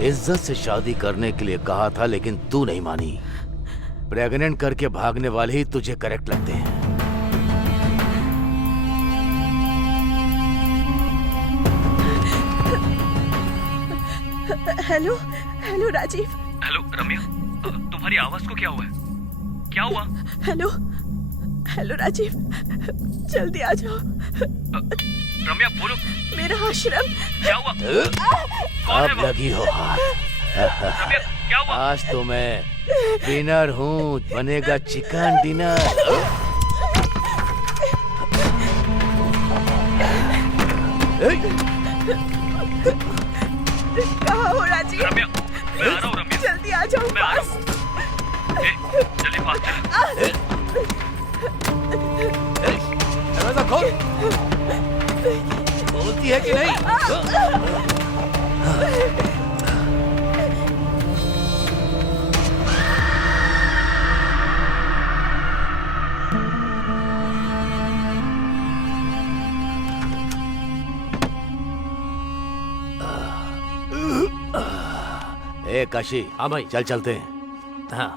इज्जत से शादी करने के लिए कहा था, लेकिन तू नहीं मानी। प्रेग्नेंट करके भागने वाले ही तुझे करेक्ट लगते हैं। Hello hello Rajeev. Hello Ramya, तुम्हारी आवाज को क्या हुआ है? क्या हुआ? हेलो हेलो राजीव, जल्दी आ जाओ। रम्या बोलो, मेरा आश्रम। क्या हुआ? कौन है अब वो? लगी हो हाथ। रम्या क्या हुआ? आज तो मैं डिनर हूँ, बनेगा चिकन डिनर। कहाँ हो राजीव? रम्या मैं आ रहा हूँ। रम्या जल्दी आ जाओ मैं आ रहा पास। हूँ। जल्दी पास चल। दरवाजा खोल। बोलती है कि नहीं? ए काशी। हाँ भाई। चल चलते हैं। हाँ।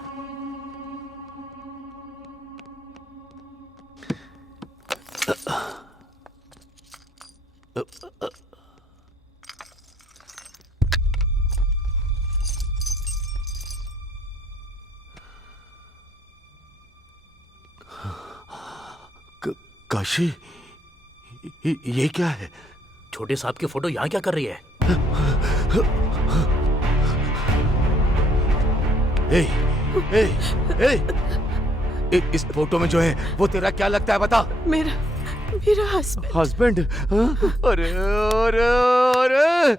काशी, ये क्या है? छोटे साहब की फोटो यहाँ क्या कर रही है? ए, ए, ए, इस फोटो में जो है वो तेरा क्या लगता है, बता। मेरा मेरा हस्बैंड। हस्बैंड? अरे अरे अरे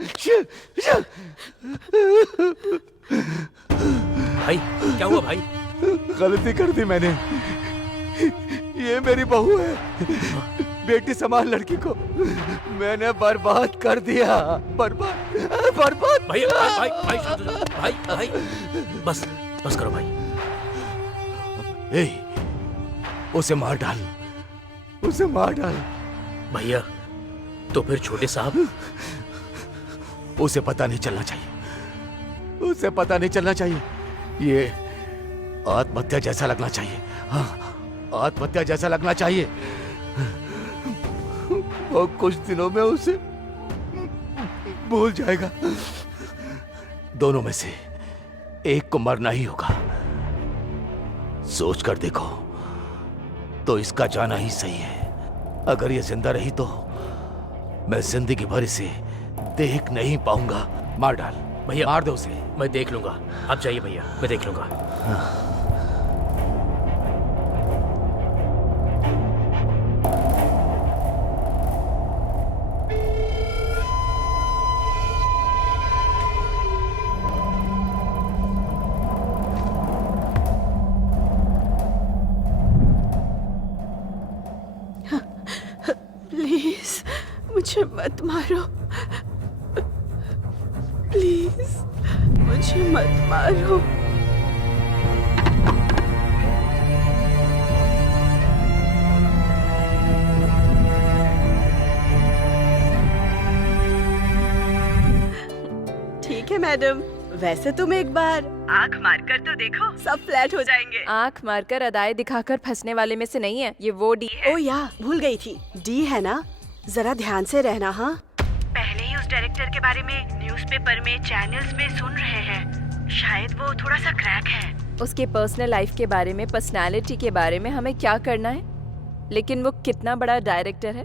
भाई क्या हुआ भाई? गलती कर दी मैंने। ये मेरी बहू है, बेटी समान लड़की को मैंने बर्बाद कर दिया। बर्बाद बर्बाद। भाई भाई भाई भाई शांत हो जाओ। भाई भाई बस बस करो भाई। ए, उसे मार डाल, उसे मार डाल। भैया तो फिर छोटे साहब? उसे पता नहीं चलना चाहिए, उसे पता नहीं चलना चाहिए। ये आत्महत्या जैसा लगना चाहिए। हाँ, आत्महत्या जैसा लगना चाहिए। वो कुछ दिनों में उसे भूल जाएगा। दोनों में से एक को मरना ही होगा। सोच कर देखो तो इसका जाना ही सही है। अगर ये जिंदा रही तो मैं जिंदगी भर इसे देख नहीं पाऊंगा। मार डाल भैया, मार दो उसे। मैं देख लूंगा, आप जाइए भैया, मैं देख लूंगा। प्लीज मुझे मत मारो, प्लीज मुझे मत मारो। ठीक है मैडम, वैसे तुम एक बार आंख मारकर तो देखो, सब फ्लैट हो जाएंगे। आंख मारकर अदाएं दिखाकर फंसने वाले में से नहीं है, ये वो डी है। ओ या भूल गई थी, डी है ना, जरा ध्यान से रहना। हाँ, पहले ही उस डायरेक्टर के बारे में न्यूज़पेपर में, चैनल्स में सुन रहे हैं। शायद वो थोड़ा सा क्रैक है। उसके पर्सनल लाइफ के बारे में, पर्सनालिटी के बारे में हमें क्या करना है? लेकिन वो कितना बड़ा डायरेक्टर है।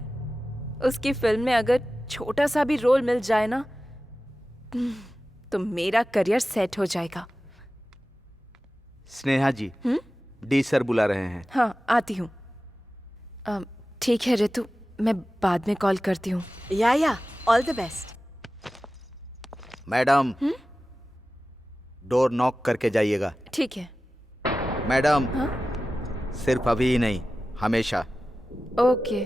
उसकी फिल्म में अगर छोटा सा भी रोल मिल जाए ना तो मेरा करियर सेट हो जाएगा। स्नेहा जी, डी सर बुला रहे हैं। हाँ आती हूँ। ठीक है रितु, मैं बाद में कॉल करती हूँ। या all the best. Madam, door knock करके जाइएगा। ठीक है। मैडम, हाँ? सिर्फ अभी ही नहीं, हमेशा। ओके।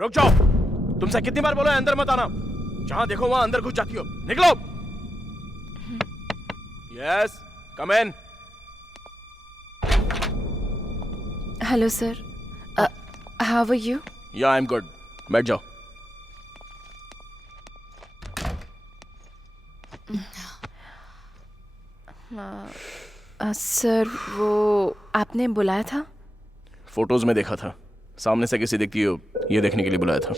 रुक जाओ। तुमसे कितनी बार बोला है अंदर मत आना। जहां देखो वहां अंदर घुस जाती हो। निकलो। Yes, come in. Hello sir, how are you? Yeah I am good. बैठ जाओ। सर वो आपने बुलाया था? फोटोज में देखा था, सामने से किसी दिखती हो ये देखने के लिए बुलाया था।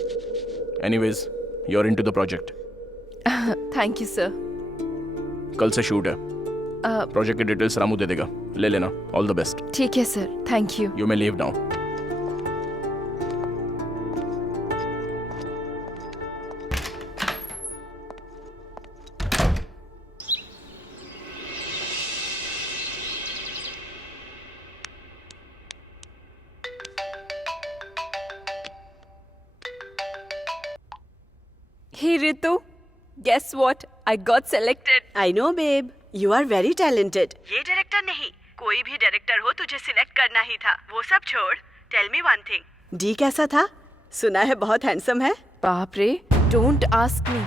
Anyways, you are into the project. Thank you sir. कल से शूट है। प्रोजेक्ट की डिटेल्स रामू दे देगा, ले लेना। All the best. ठीक है sir, thank you. You may leave now. Hey Ritu, guess what? I got selected. I know babe, you are very talented. ये डायरेक्टर नहीं, कोई भी डायरेक्टर हो तुझे सिलेक्ट करना ही था। वो सब छोड़, tell me one thing, D कैसा था? सुना है बहुत हैंडसम है। बाप रे, डोंट आस्क मी।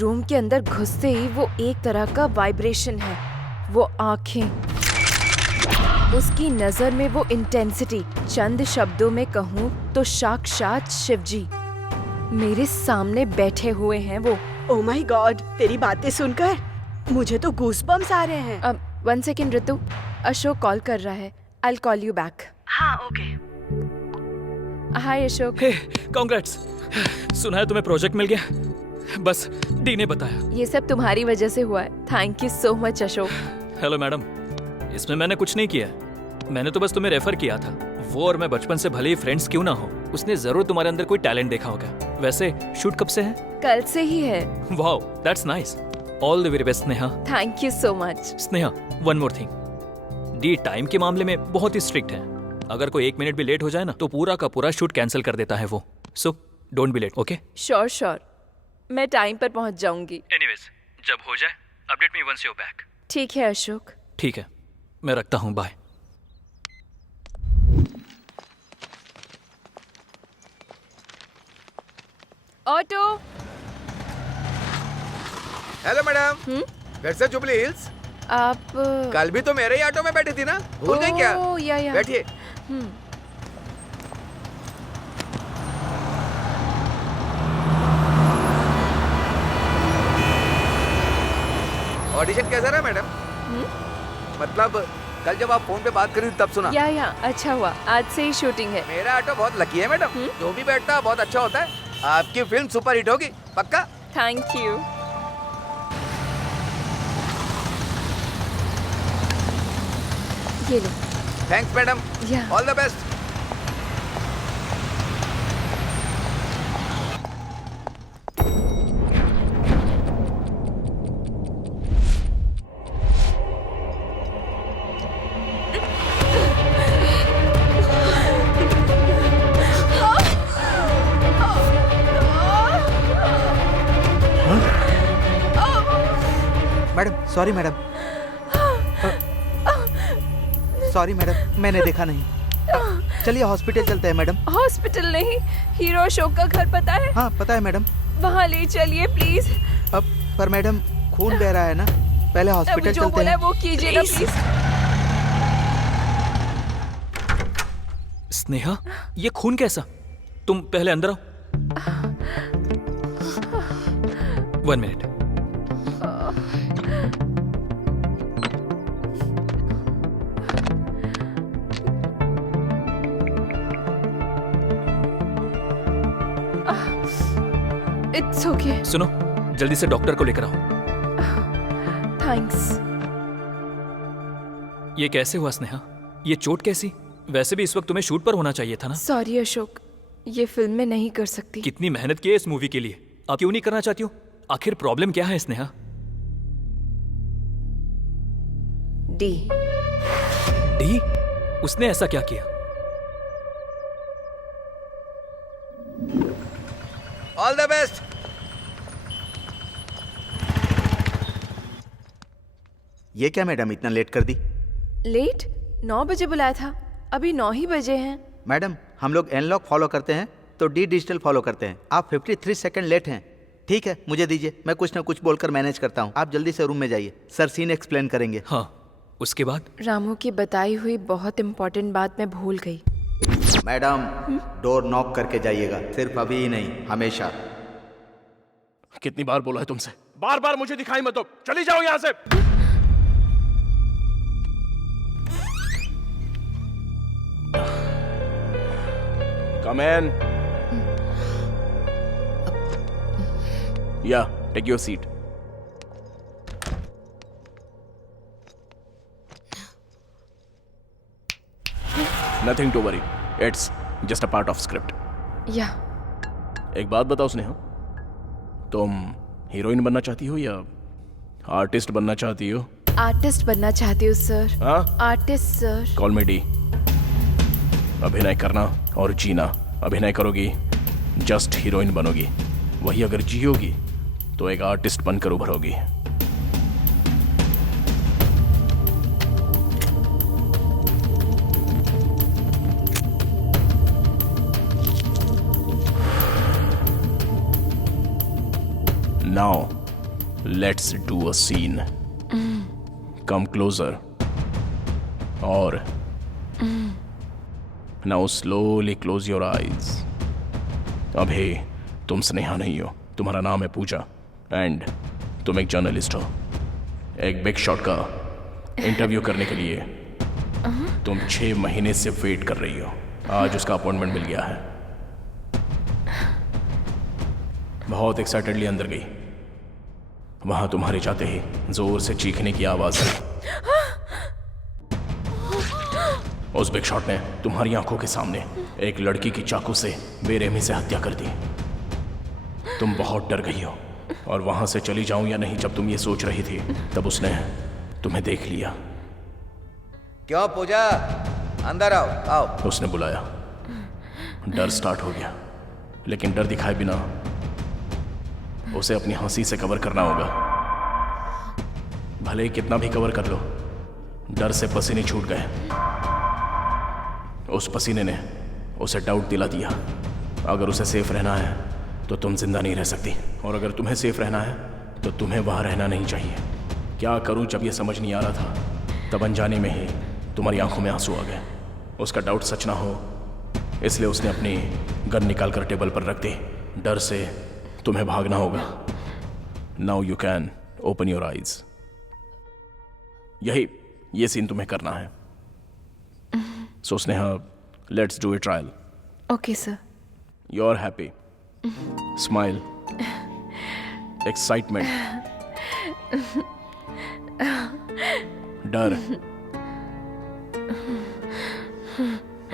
रूम के अंदर घुसते ही वो एक तरह का वाइब्रेशन है। वो आंखें, उसकी नजर में वो इंटेंसिटी, चंद शब्दों में कहूँ तो साक्षात शिवजी मेरे सामने बैठे हुए हैं वो। ओह माय गॉड, तेरी बातें सुनकर मुझे तो गूज़बम्स आ रहे हैं। अब 1 सेकेंड रितु, अशोक कॉल कर रहा है। I will call you back. हाँ ओके। हाय अशोक। हे, कांग्रेट्स। सुना है तुम्हें प्रोजेक्ट मिल गया? बस डी ने बताया। ये सब तुम्हारी वजह से हुआ है। Thank you so much Ashok. Hello madam, इसमें मैंने कुछ नहीं किया। मैंने तो बस तुम्हें रेफर किया था। वो और मैं बचपन से भले ही फ्रेंड्स क्यों ना हो, उसने जरूर तुम्हारे अंदर कोई टैलेंट देखा होगा। वैसे शूट कब से है? कल से ही है। Wow, that's nice. All the very best Sneha. Thank you so much. Sneha, one more thing. D time के मामले में बहुत ही स्ट्रिक्ट है। अगर कोई 1 मिनट भी लेट हो जाए ना तो पूरा का पूरा शूट कैंसिल कर देता है वो। So don't be late, okay? Sure sure, मैं टाइम पर पहुंच जाऊंगी। एनीवेज, जब हो जाए update me once you back. ठीक है अशोक। ठीक है, मैं रखता हूँ, बाय। ऑटो। हेलो मैडम, घर से जुबली हिल्स? आप कल भी तो मेरे ही ऑटो में बैठी थी ना, भूल गई क्या? ओह, या। बैठिए। ऑडिशन कैसा रहा मैडम? मतलब कल जब आप फोन पे बात करी तब सुना। या अच्छा हुआ, आज से ही शूटिंग है। मेरा ऑटो बहुत लकी है मैडम, जो भी बैठता है बहुत अच्छा होता है। आपकी फिल्म सुपर हिट होगी, पक्का। Thank you. ये लो। थैंक्स मैडम, या। All the best. Madam, sorry madam. Sorry madam, मैंने देखा नहीं। चलिए हॉस्पिटल चलते हैं मैडम। हॉस्पिटल नहीं, हीरो अशोक का घर पता है? हाँ पता है मैडम। वहाँ ले चलिए प्लीज। अब पर मैडम खून बह रहा है ना, पहले हॉस्पिटल जो चलते बोला हैं। वो कीजिएगा प्लीज। स्नेहा, ये खून कैसा? तुम पहले अंदर आओ। 1 मिनट। It's okay. सुनो, जल्दी से डॉक्टर को लेकर आओ। थैंक्स। ये कैसे हुआ स्नेहा? ये चोट कैसी? वैसे भी इस वक्त तुम्हें शूट पर होना चाहिए था ना। सॉरी अशोक, ये फिल्म में नहीं कर सकती। कितनी मेहनत की है इस मूवी के लिए, आप क्यों नहीं करना चाहती हो? आखिर प्रॉब्लम क्या है स्नेहा? डी। डी? उसने ऐसा क्या किया? All the best. ये क्या मैडम इतना लेट कर दी? लेट? 9 बजे बुलाया था, अभी 9 ही बजे हैं। मैडम हम लोग एनलॉग फॉलो करते हैं तो डी डिजिटल फॉलो करते हैं। आप 53 सेकंड लेट हैं। ठीक है, मुझे दीजिए, मैं कुछ ना कुछ बोलकर मैनेज करता हूँ। आप जल्दी से रूम में जाइए, सर सीन एक्सप्लेन करेंगे। हाँ, उसके बाद? रामू की बताई हुई बहुत इम्पोर्टेंट बात मैं भूल गई। मैडम डोर नॉक करके जाइएगा, सिर्फ अभी ही नहीं, हमेशा। कितनी बार बोला है तुमसे, बार बार मुझे दिखाई मत दो, चली जाओ यहां से। Come in. Yeah, take your seat. Nothing to worry. It's just a part of script. या एक बात बताओ स्नेहा, तुम हीरोइन बनना चाहती हो या आर्टिस्ट बनना चाहती हो? आर्टिस्ट बनना चाहती हूँ सर। हाँ? Artist sir. कॉल मी डी। अभिनय करना और जीना। अभिनय करोगी, जस्ट हीरोइन बनोगी। वही अगर जियोगी तो एक आर्टिस्ट बनकर उभरोगी। Now, let's do a scene. Come closer. और Now slowly close your eyes. अभी तुम स्नेहा नहीं हो, तुम्हारा नाम है पूजा एंड तुम एक जर्नलिस्ट हो। एक बिग शॉट का इंटरव्यू करने के लिए तुम 6 महीने से वेट कर रही हो। आज उसका अपॉइंटमेंट मिल गया है। बहुत एक्साइटेडली अंदर गई। वहां तुम्हारे जाते ही जोर से चीखने की आवाज आई। उस बिग शॉट ने तुम्हारी आंखों के सामने एक लड़की की चाकू से बेरहमी से हत्या कर दी। तुम बहुत डर गई हो और वहां से चली जाऊं या नहीं जब तुम ये सोच रही थी, तब उसने तुम्हें देख लिया। क्यों पूजा, अंदर आओ आओ। उसने बुलाया। डर स्टार्ट हो गया, लेकिन डर दिखाए बिना उसे अपनी हंसी से कवर करना होगा। भले ही कितना भी कवर कर लो, डर से पसीने छूट गए। उस पसीने ने उसे डाउट दिला दिया। अगर उसे सेफ रहना है तो तुम जिंदा नहीं रह सकती, और अगर तुम्हें सेफ रहना है तो तुम्हें वहां रहना नहीं चाहिए। क्या करूं जब ये समझ नहीं आ रहा था, तब अनजाने में ही तुम्हारी आंखों में आंसू आ गए। उसका डाउट सच ना हो इसलिए उसने अपनी गन निकाल कर टेबल पर रख दी। डर से तुम्हें भागना होगा। Now you can open your eyes. ये सीन तुम्हें करना है। So Sneha, let's do a trial. Okay sir. You are happy, smile, excitement, डर।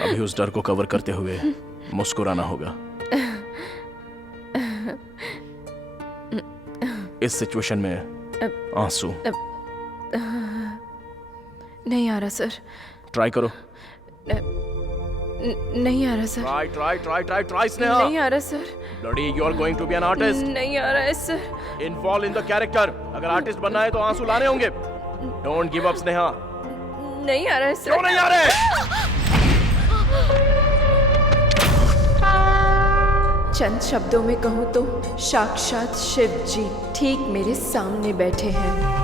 अभी उस डर को कवर करते हुए मुस्कुराना होगा। इस सिचुएशन में आंसू नहीं आ रहा सर। ट्राई करो। नहीं आ रहा sir. Try try try try try Sneha. नहीं आ रहा sir. Lady, you are going to be an artist. नहीं आ रहा है sir. Involve in the character. अगर आर्टिस्ट बनना है तो आंसू लाने होंगे। Don't give up Sneha. नहीं आ रहा है सर। क्यों नहीं आ रहे? चंद शब्दों में कहूँ तो साक्षात शिव जी ठीक मेरे सामने बैठे हैं।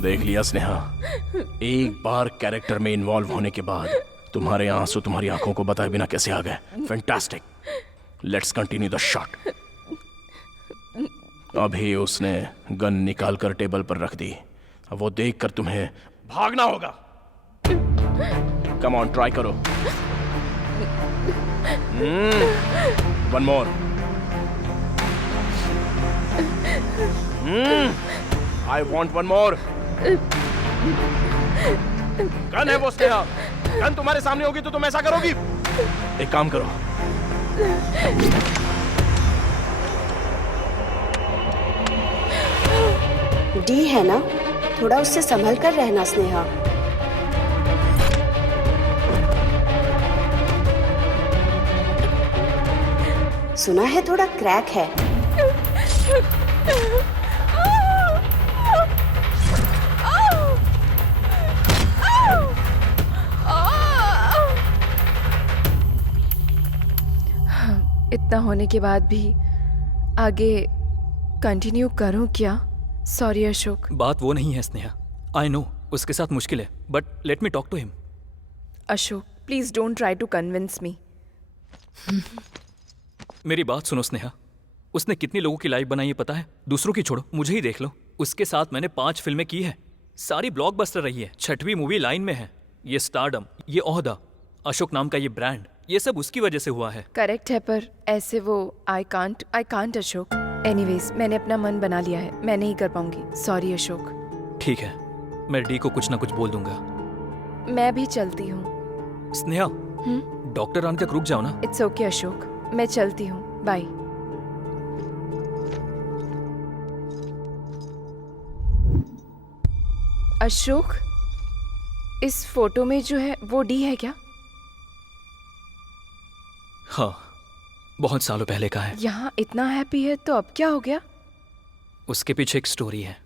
देख लिया स्नेहा, एक बार कैरेक्टर में इन्वॉल्व होने के बाद तुम्हारे आंसू तुम्हारी आंखों को बताए बिना कैसे आ गए। Fantastic. Let's continue the shot. अभी उसने गन निकाल कर टेबल पर रख दी। वो देखकर तुम्हें भागना होगा। कम ऑन, ट्राई करो। One more. I want one more. Gun है वो स्नेहा। गन तुम्हारे सामने होगी तो तुम ऐसा करोगी? एक काम करो, डी है ना, थोड़ा उससे संभल कर रहना स्नेहा। सुना है थोड़ा क्रैक है। इतना होने के बाद भी आगे कंटिन्यू करूं क्या? सॉरी अशोक। बात वो नहीं है स्नेहा, आई नो उसके साथ मुश्किल है, but let me talk to him. Ashok please don't try to convince me. मेरी बात सुनो स्नेहा, उसने कितनी लोगों की लाइफ बनाई है पता है? दूसरों की छोड़ो, मुझे ही देख लो। उसके साथ मैंने 5 फिल्में की है, सारी ब्लॉकबस्टर रही है। 6वीं मूवी लाइन में है। ये स्टारडम, ये ओहदा, अशोक नाम का ये ब्रांड, ये सब उसकी वजह से हुआ है। करेक्ट है, पर ऐसे वो आई कांट अशोक। एनीवेज मैंने अपना मन बना लिया है, मैं नहीं कर पाऊंगी। सॉरी अशोक। ठीक है, मैं डी को कुछ ना कुछ बोल दूंगा। मैं भी चलती हूँ। स्नेहा, डॉक्टर आने तक रुक जाओ ना। इट्स ओके अशोक, मैं चलती हूँ, बाय। अशोक, इस फोटो में जो है वो डी है क्या? हाँ, बहुत सालों पहले का है। यहाँ इतना हैप्पी है तो अब क्या हो गया? उसके पीछे एक स्टोरी है,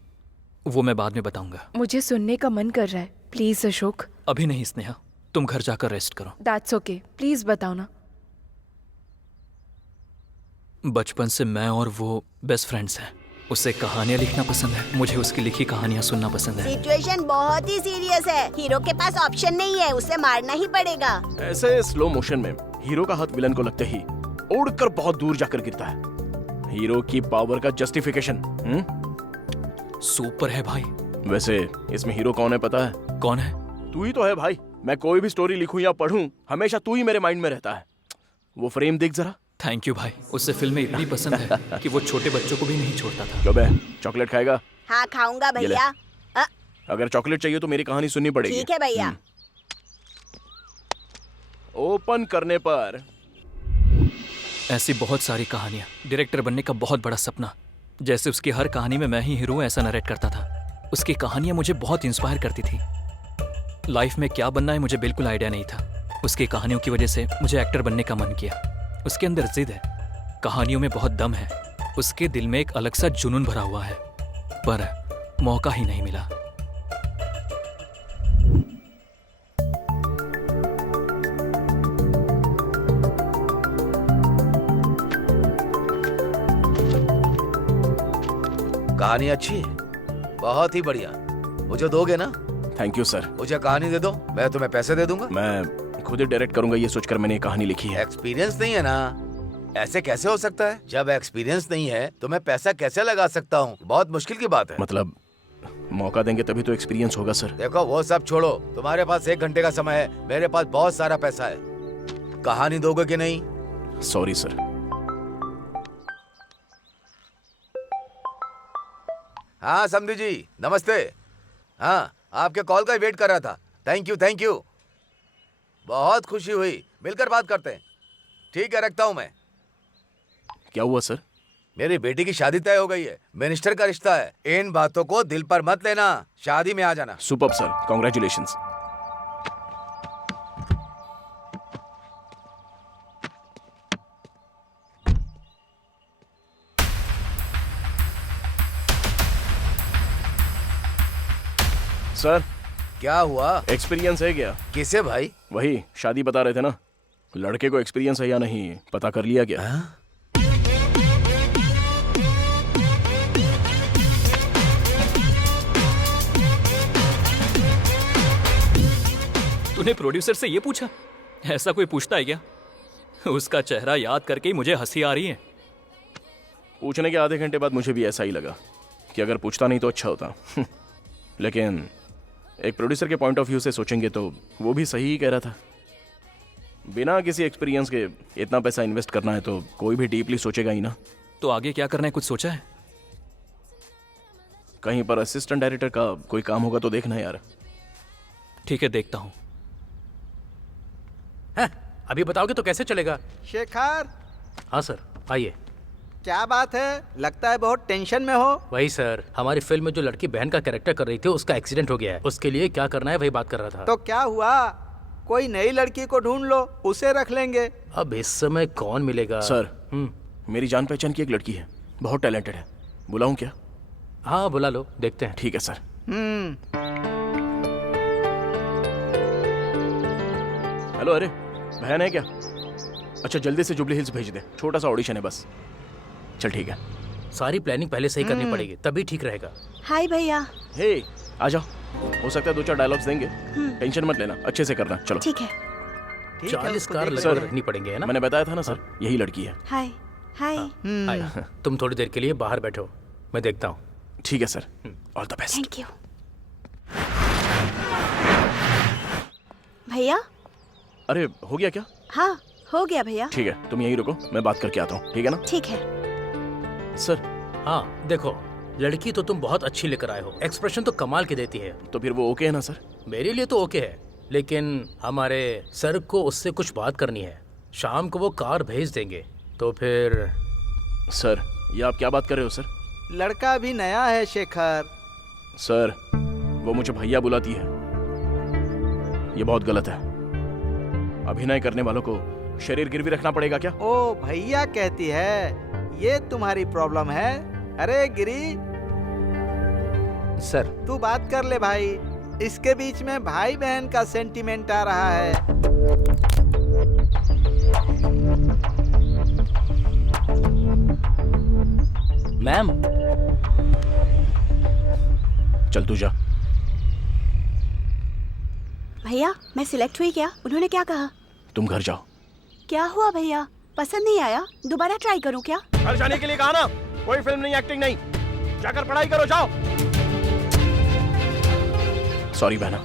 वो मैं बाद में बताऊंगा। मुझे सुनने का मन कर रहा है, प्लीज अशोक। अभी नहीं स्नेहा, तुम घर जाकर रेस्ट करो। दैट्स ओके, प्लीज बताओ ना। बचपन से मैं और वो बेस्ट फ्रेंड्स हैं। उसे कहानियां लिखना पसंद है, मुझे उसकी लिखी कहानियां सुनना पसंद है। सिचुएशन बहुत ही सीरियस है, हीरो के पास ऑप्शन नहीं है, उसे मारना ही पड़ेगा। ऐसे स्लो मोशन में हीरो का हाथ विलन को लगते ही उड़कर बहुत दूर जाकर गिरता है। हीरो की पावर का जस्टिफिकेशन। सुपर है भाई। वैसे इसमें हीरो कौन है पता है? कौन है? तू ही तो है भाई। मैं कोई भी स्टोरी लिखूं या पढ़ूं, हमेशा तू ही मेरे माइंड में रहता है। वो फ्रेम देख जरा। थैंक यू भाई, उससे फिल्में इतनी पसंद है कि वो छोटे बच्चों को भी नहीं छोड़ता था। क्यों बे, चॉकलेट खाएगा? हाँ खाऊंगा भैया। अगर चॉकलेट चाहिए तो मेरी कहानी सुननी पड़ेगी। ठीक है भैया। ओपन करने पर ऐसी बहुत सारी कहानियां, डायरेक्टर बनने का बहुत बड़ा सपना। जैसे उसकी हर कहानी में मैं ही हीरो हूं, ऐसा नरेट करता था। उसकी कहानियां मुझे बहुत इंस्पायर करती थी। लाइफ में क्या बनना है मुझे बिल्कुल आइडिया नहीं था। उसकी कहानियों की वजह से मुझे एक्टर बनने का मन किया। उसके अंदर जिद है, कहानियों में बहुत दम है। उसके दिल में एक अलग सा जुनून भरा हुआ है, पर मौका ही नहीं मिला। कहानी अच्छी है, बहुत ही बढ़िया। मुझे दोगे ना? Thank you sir. मुझे कहानी दे दो, मैं तुम्हें पैसे दे दूंगा। मैं खुद ही डायरेक्ट करूंगा ये सोचकर मैंने ये कहानी लिखी है। एक्सपीरियंस नहीं है ना? ऐसे कैसे हो सकता है? जब एक्सपीरियंस नहीं है तो मैं पैसा कैसे लगा सकता हूँ? बहुत मुश्किल की बात है। मतलब मौका देंगे तभी तो एक्सपीरियंस होगा सर। देखो वो सब छोड़ो, तुम्हारे पास 1 घंटे का समय है, मेरे पास बहुत सारा पैसा है। कहानी दोगे कि नहीं? Sorry sir. हाँ समधी जी, नमस्ते। हाँ, आपके कॉल का वेट कर रहा था। Thank you. बहुत खुशी हुई, मिलकर बात करते हैं। ठीक है, रखता हूँ मैं। क्या हुआ सर? मेरी बेटी की शादी तय हो गई है, मिनिस्टर का रिश्ता है। इन बातों को दिल पर मत लेना, शादी में आ जाना। Superb sir, congratulations. सर क्या हुआ? एक्सपीरियंस है क्या? किसे भाई? वही शादी बता रहे थे ना, लड़के को एक्सपीरियंस है या नहीं पता कर लिया क्या? तूने प्रोड्यूसर से ये पूछा? ऐसा कोई पूछता है क्या? उसका चेहरा याद करके ही मुझे हंसी आ रही है। पूछने के आधे घंटे बाद मुझे भी ऐसा ही लगा कि अगर पूछता नहीं तो अच्छा होता। लेकिन एक प्रोड्यूसर के पॉइंट ऑफ व्यू से सोचेंगे तो वो भी सही ही कह रहा था। बिना किसी एक्सपीरियंस के इतना पैसा इन्वेस्ट करना है तो कोई भी डीपली सोचेगा ही ना। तो आगे क्या करना है, कुछ सोचा है? कहीं पर असिस्टेंट डायरेक्टर का कोई काम होगा तो देखना यार। ठीक है, देखता हूँ। हैं? अभी बताओगे तो कैसे चलेगा? शेखर, हाँ सर, आइए। क्या बात है? लगता है बहुत टेंशन में हो। वही सर, हमारी फिल्म में जो लड़की बहन का कैरेक्टर कर रही थी उसका एक्सीडेंट हो गया है। उसके लिए क्या करना है वही बात कर रहा था। तो क्या हुआ? कोई नई लड़की को ढूंढ लो, उसे रख लेंगे। अब इस समय कौन मिलेगा? सर, मेरी जान पहचान की एक लड़की है, बहुत टैलेंटेड है। बुलाऊं क्या? हाँ बुला लो, देखते हैं। ठीक है सर। हेलो, अरे बहन है क्या? अच्छा, जल्दी से जुबली हिल्स भेज दे, छोटा सा ऑडिशन है बस। चल ठीक है। सारी प्लानिंग पहले से ही करनी पड़ेगी, तभी ठीक रहेगा। हाय भैया। हे, आ जाओ। हो सकता है 2-4 डायलॉग्स देंगे, टेंशन मत लेना, अच्छे से करना। चलो। ठीक है। 40 कार सर, लगभग रखनी पड़ेंगे, है ना? मैंने बताया था ना सर, यही लड़की है। हाय हाय। हाय, तुम थोड़ी देर के लिए बाहर बैठो, मैं देखता हूँ। ठीक है sir, all the best. Thank you भैया। अरे हो गया क्या? हाँ हो गया भैया। ठीक है, तुम यहीं रुको, मैं बात करके आता हूँ, ठीक है ना? ठीक है। सर। हाँ देखो, लड़की तो तुम बहुत अच्छी लेकर आए हो, एक्सप्रेशन तो कमाल की देती है। तो फिर वो ओके है ना सर? मेरे लिए तो ओके है, लेकिन हमारे सर को उससे कुछ बात करनी है। शाम को वो कार भेज देंगे, तो फिर। सर, ये आप क्या बात कर रहे हो सर? लड़का भी नया है शेखर। सर, वो मुझे भैया बुलाती है, ये बहुत गलत है। अभिनय करने वालों को शरीर गिरवी रखना पड़ेगा क्या? ओ भैया कहती है, ये तुम्हारी प्रॉब्लम है। अरे गिरी सर, तू बात कर ले भाई, इसके बीच में भाई बहन का सेंटीमेंट आ रहा है। मैम। चल तू जा। भैया मैं सिलेक्ट हुई क्या? उन्होंने क्या कहा? तुम घर जाओ। क्या हुआ भैया? पसंद नहीं आया? दोबारा ट्राई करूं क्या? घर जाने के लिए कहा ना, कोई फिल्म नहीं, एक्टिंग नहीं, जाकर पढ़ाई करो, जाओ। सॉरी बहना,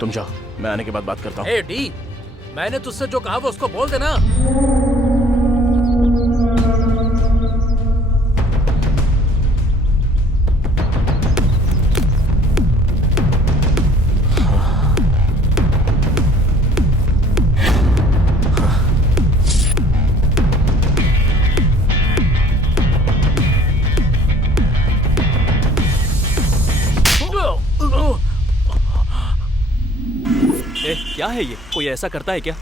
तुम जाओ, मैं आने के बाद बात करता हूँ। ए डी, मैंने तुझसे जो कहा वो उसको बोल देना। क्या है ये? कोई ऐसा करता है क्या?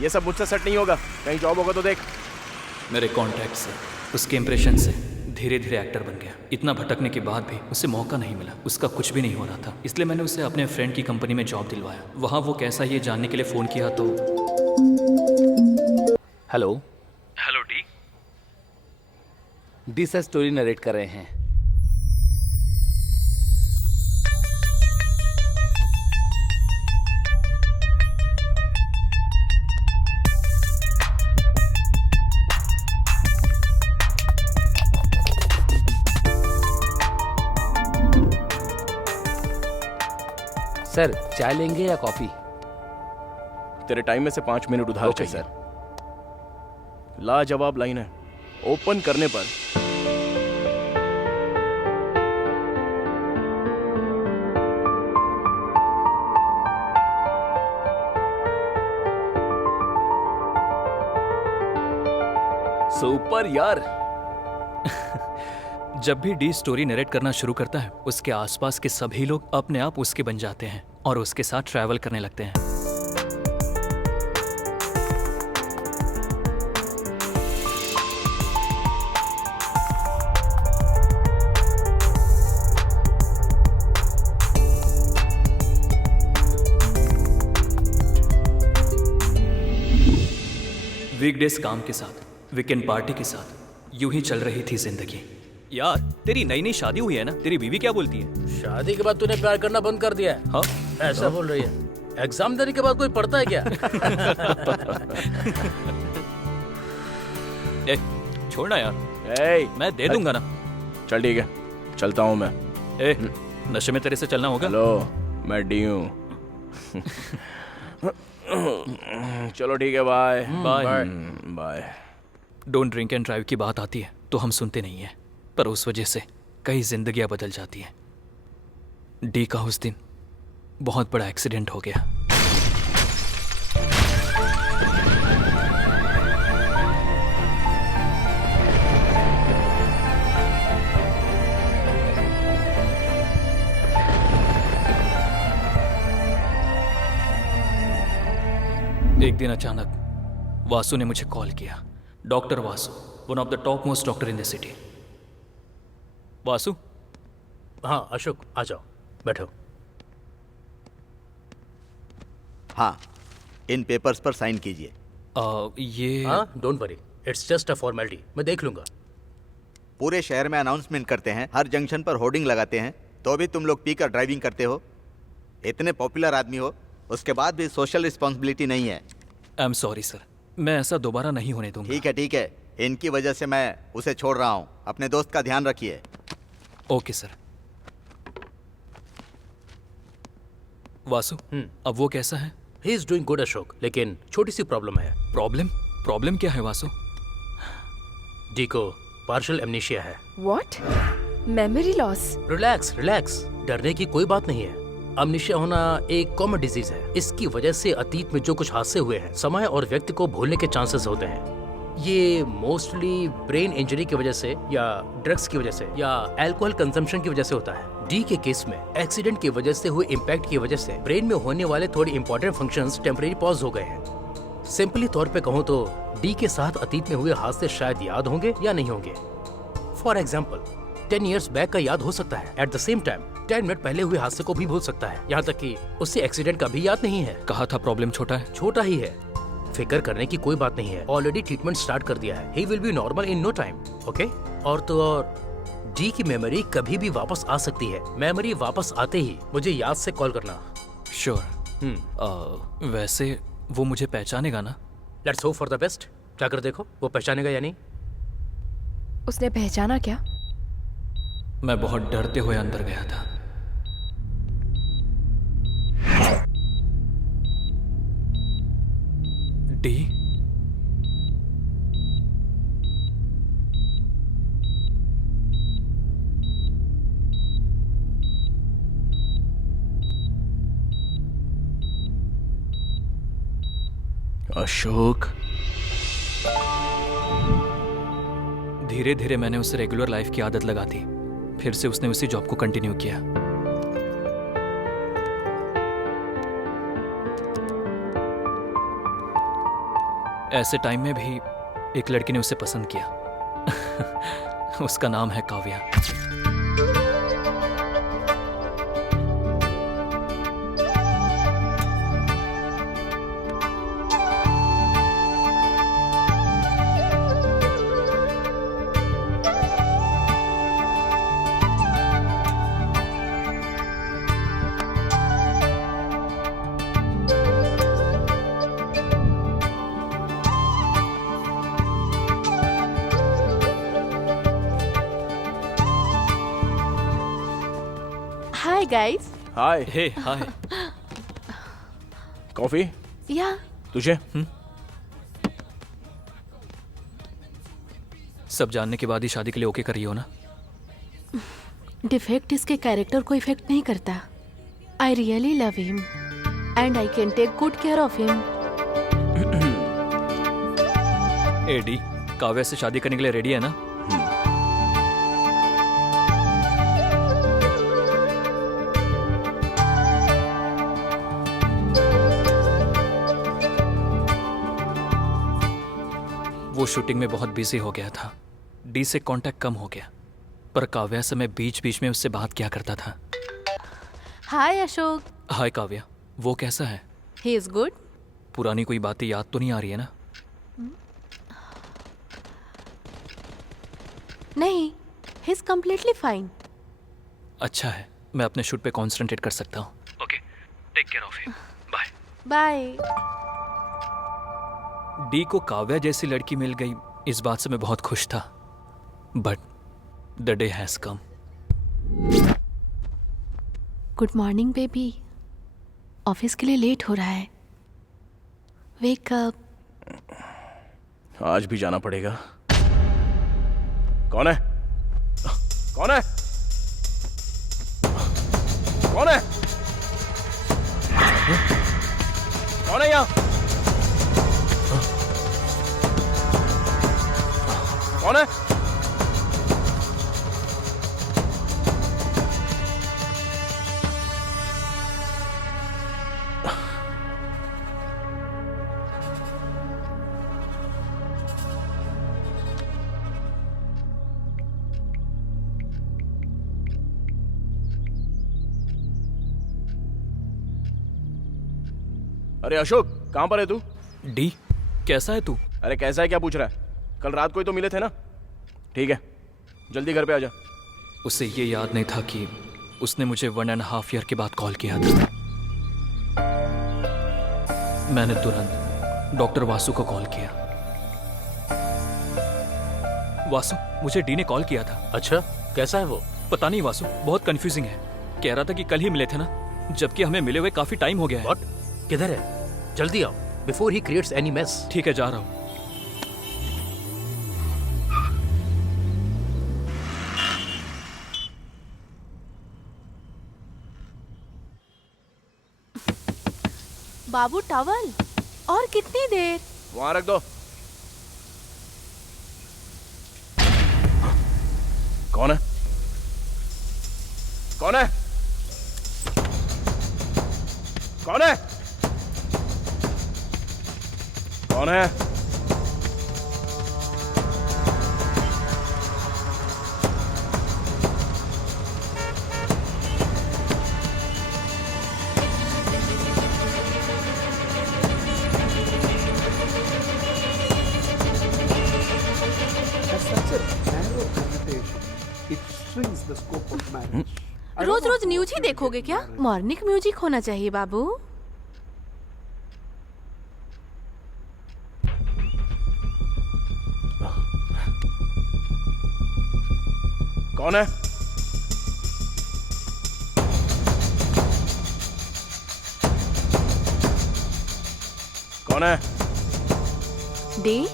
ये सब मुझसे सेट नहीं होगा, कहीं जॉब होगा तो देख। मेरे कॉन्टैक्ट से, उसके इंप्रेशन से धीरे धीरे एक्टर बन गया। इतना भटकने के बाद भी उसे मौका नहीं मिला, उसका कुछ भी नहीं हो रहा था। इसलिए मैंने उसे अपने फ्रेंड की कंपनी में जॉब दिलवाया। वहाँ वो कैसा ये जानने के लिए फ़ोन किया तो। Hello hello D. D sir story narrate कर रहे हैं। सर चाय लेंगे या कॉफी? तेरे टाइम में से 5 मिनट उधार ओके चाहिए। सर। लाजवाब लाइन है, ओपन करने पर सुपर यार। जब भी डी स्टोरी नरेट करना शुरू करता है, उसके आसपास के सभी लोग अपने आप उसके बन जाते हैं और उसके साथ ट्रैवल करने लगते हैं। वीकडेज काम के साथ, वीकेंड पार्टी के साथ यूं ही चल रही थी जिंदगी। यार तेरी नई नई शादी हुई है ना, तेरी बीवी क्या बोलती है? शादी के बाद तूने प्यार करना बंद कर दिया है? हाँ ऐसा बोल रही है। एग्जाम देने के बाद कोई पढ़ता है क्या? ए, छोड़ना यार, ए, मैं दे दूंगा ना। चल ठीक है, चलता हूँ मैं। ए, नशे में तेरे से चलना होगा। हेलो, मैं डी हूँ। चलो ठीक है, bye bye. Bye. Don't drink and drive की बात आती है तो हम सुनते नहीं हैं, पर उस वजह से कई जिंदगियां बदल जाती हैं। डी का उस दिन बहुत बड़ा एक्सीडेंट हो गया। एक दिन अचानक वासु ने मुझे कॉल किया। Doctor Vasu, one of the top most doctor in the city. Vasu. हाँ अशोक, आ जाओ, बैठो। हाँ, इन पेपर्स पर साइन कीजिए। ये हाँ, don't worry, it's just a formality, मैं देख लूंगा। पूरे शहर में अनाउंसमेंट करते हैं, हर जंक्शन पर होर्डिंग लगाते हैं, तो भी तुम लोग पीकर ड्राइविंग करते हो। इतने पॉपुलर आदमी हो, उसके बाद भी सोशल रिस्पॉन्सिबिलिटी नहीं है। आई एम सॉरी सर, मैं ऐसा दोबारा नहीं होने दूंगा। ठीक है, इनकी वजह से मैं उसे छोड़ रहा हूँ। अपने दोस्त का ध्यान रखिए। Okay sir. वासु, अब वो कैसा है? He is doing good Ashok, लेकिन छोटी सी प्रॉब्लम है। प्रॉब्लम क्या है वासु? डी को पार्शियल एमनेशिया है। What? Memory loss? Relax relax, डरने की कोई बात नहीं है। अमनीशिया होना एक कॉमन डिजीज है। इसकी वजह से अतीत में जो कुछ हादसे हुए हैं, समय और व्यक्ति को भूलने के चांसेस होते हैं। ये मोस्टली ब्रेन इंजरी की वजह से या ड्रग्स की वजह से या अल्कोहल कंजम्पशन की वजह से होता है। डी के केस में एक्सीडेंट की वजह से हुए इम्पैक्ट की वजह से ब्रेन में होने वाले थोड़े इंपॉर्टेंट फंक्शंस टेम्परेरी पॉज हो गए हैं। सिंपली तौर पे कहूँ तो डी के साथ अतीत में हुए हादसे शायद याद होंगे या नहीं होंगे। फॉर एग्जाम्पल 10 years बैक का याद हो सकता है, at the same time 10 minute पहले हुए हादसे को भी भूल सकता है, यहाँ तक कि उससे एक्सीडेंट का भी याद नहीं है। कहा था प्रॉब्लम छोटा है। छोटा ही है, फिक्र करने की कोई बात नहीं है। ऑलरेडी ट्रीटमेंट स्टार्ट कर दिया है। He will be normal in no time. Okay, और तो और डी की मेमोरी कभी भी वापस आ सकती है। मेमोरी वापस आते ही मुझे याद से कॉल करना। श्योर। वैसे वो मुझे पहचानेगा ना? Let's hope for the best. जाकर देखो वो पहचानेगा या नहीं। उसने पहचाना क्या? मैं बहुत डरते हुए अंदर गया था। डी, अशोक। धीरे धीरे मैंने उसे रेगुलर लाइफ की आदत लगा दी। फिर से उसने उसी जॉब को कंटिन्यू किया। ऐसे टाइम में भी एक लड़की ने उसे पसंद किया। उसका नाम है काव्या। Hi guys. हाय। हे हाय। कॉफी? Yeah. तुझे? सब जानने के बाद ही शादी के लिए ओके करी हो ना? डिफेक्ट इसके कैरेक्टर को इफेक्ट नहीं करता। I really love him and I can take good care of him. Eddie, Kavya से शादी करने के लिए रेडी है ना? वो शूटिंग में बहुत बिजी हो गया था। डी से कांटेक्ट कम हो गया, पर काव्या से मैं बीच बीच में उससे बात किया करता था। हाय अशोक। हाय काव्या, वो कैसा है? He is good. पुरानी कोई बातें याद तो नहीं आ रही है ना? नहीं, ही इज कम्प्लीटली फाइन। अच्छा है, मैं अपने शूट पे कॉन्सेंट्रेट कर सकता हूँ। Okay, take care of him. Bye. Bye. D को काव्या जैसी लड़की मिल गई, इस बात से मैं बहुत खुश था। But the day has come. Good morning baby. Office के लिए लेट हो रहा है। Wake up. आज भी जाना पड़ेगा। कौन है? कौन है? कौन है? कौन है यहाँ? कौन है? अरे अशोक, कहां पर है तू? डी, कैसा है तू? अरे कैसा है क्या पूछ रहा है? कल रात को ही तो मिले थे ना? ठीक है, जल्दी घर पे आ जा। उसे ये याद नहीं था कि उसने मुझे 1.5 ईयर के बाद कॉल किया था। मैंने तुरंत डॉक्टर वासु को कॉल किया। वासु, मुझे डी ने कॉल किया था। अच्छा, कैसा है वो? पता नहीं वासु, बहुत कंफ्यूजिंग है। कह रहा था कि कल ही मिले थे ना, जबकि हमें मिले हुए काफी टाइम हो गया है। What? किधर है? जल्दी आओ before he creates any mess. ठीक है, जा रहा हूं। बाबू टॉवल, और कितनी देर? वहां रख दो। कौन है? कौन है? कौन है? कौन है? रोज रोज न्यूज ही देखोगे क्या? मॉर्निंग म्यूजिक होना चाहिए बाबू। कौन है? कौन है? डी,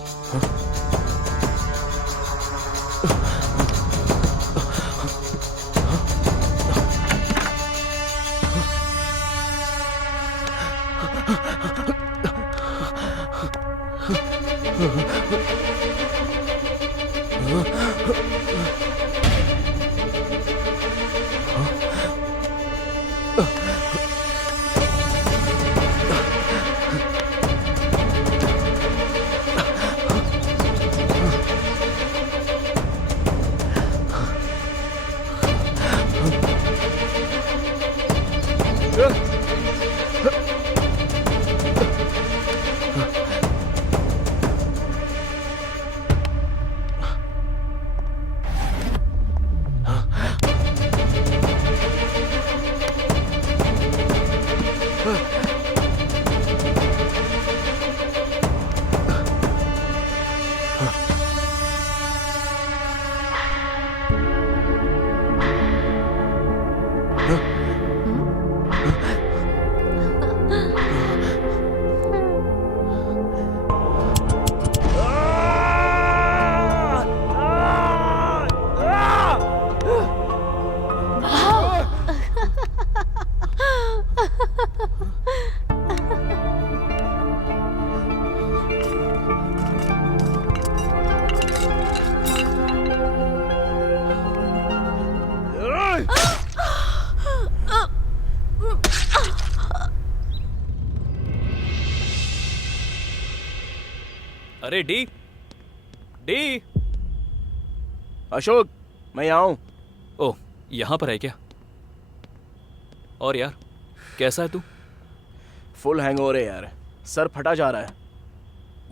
अरे डी, डी। अशोक, मैं यहाँ हूं। ओह, यहाँ पर है क्या? और यार, कैसा है तू? फुल हैंगओवर है यार, सर फटा जा रहा है।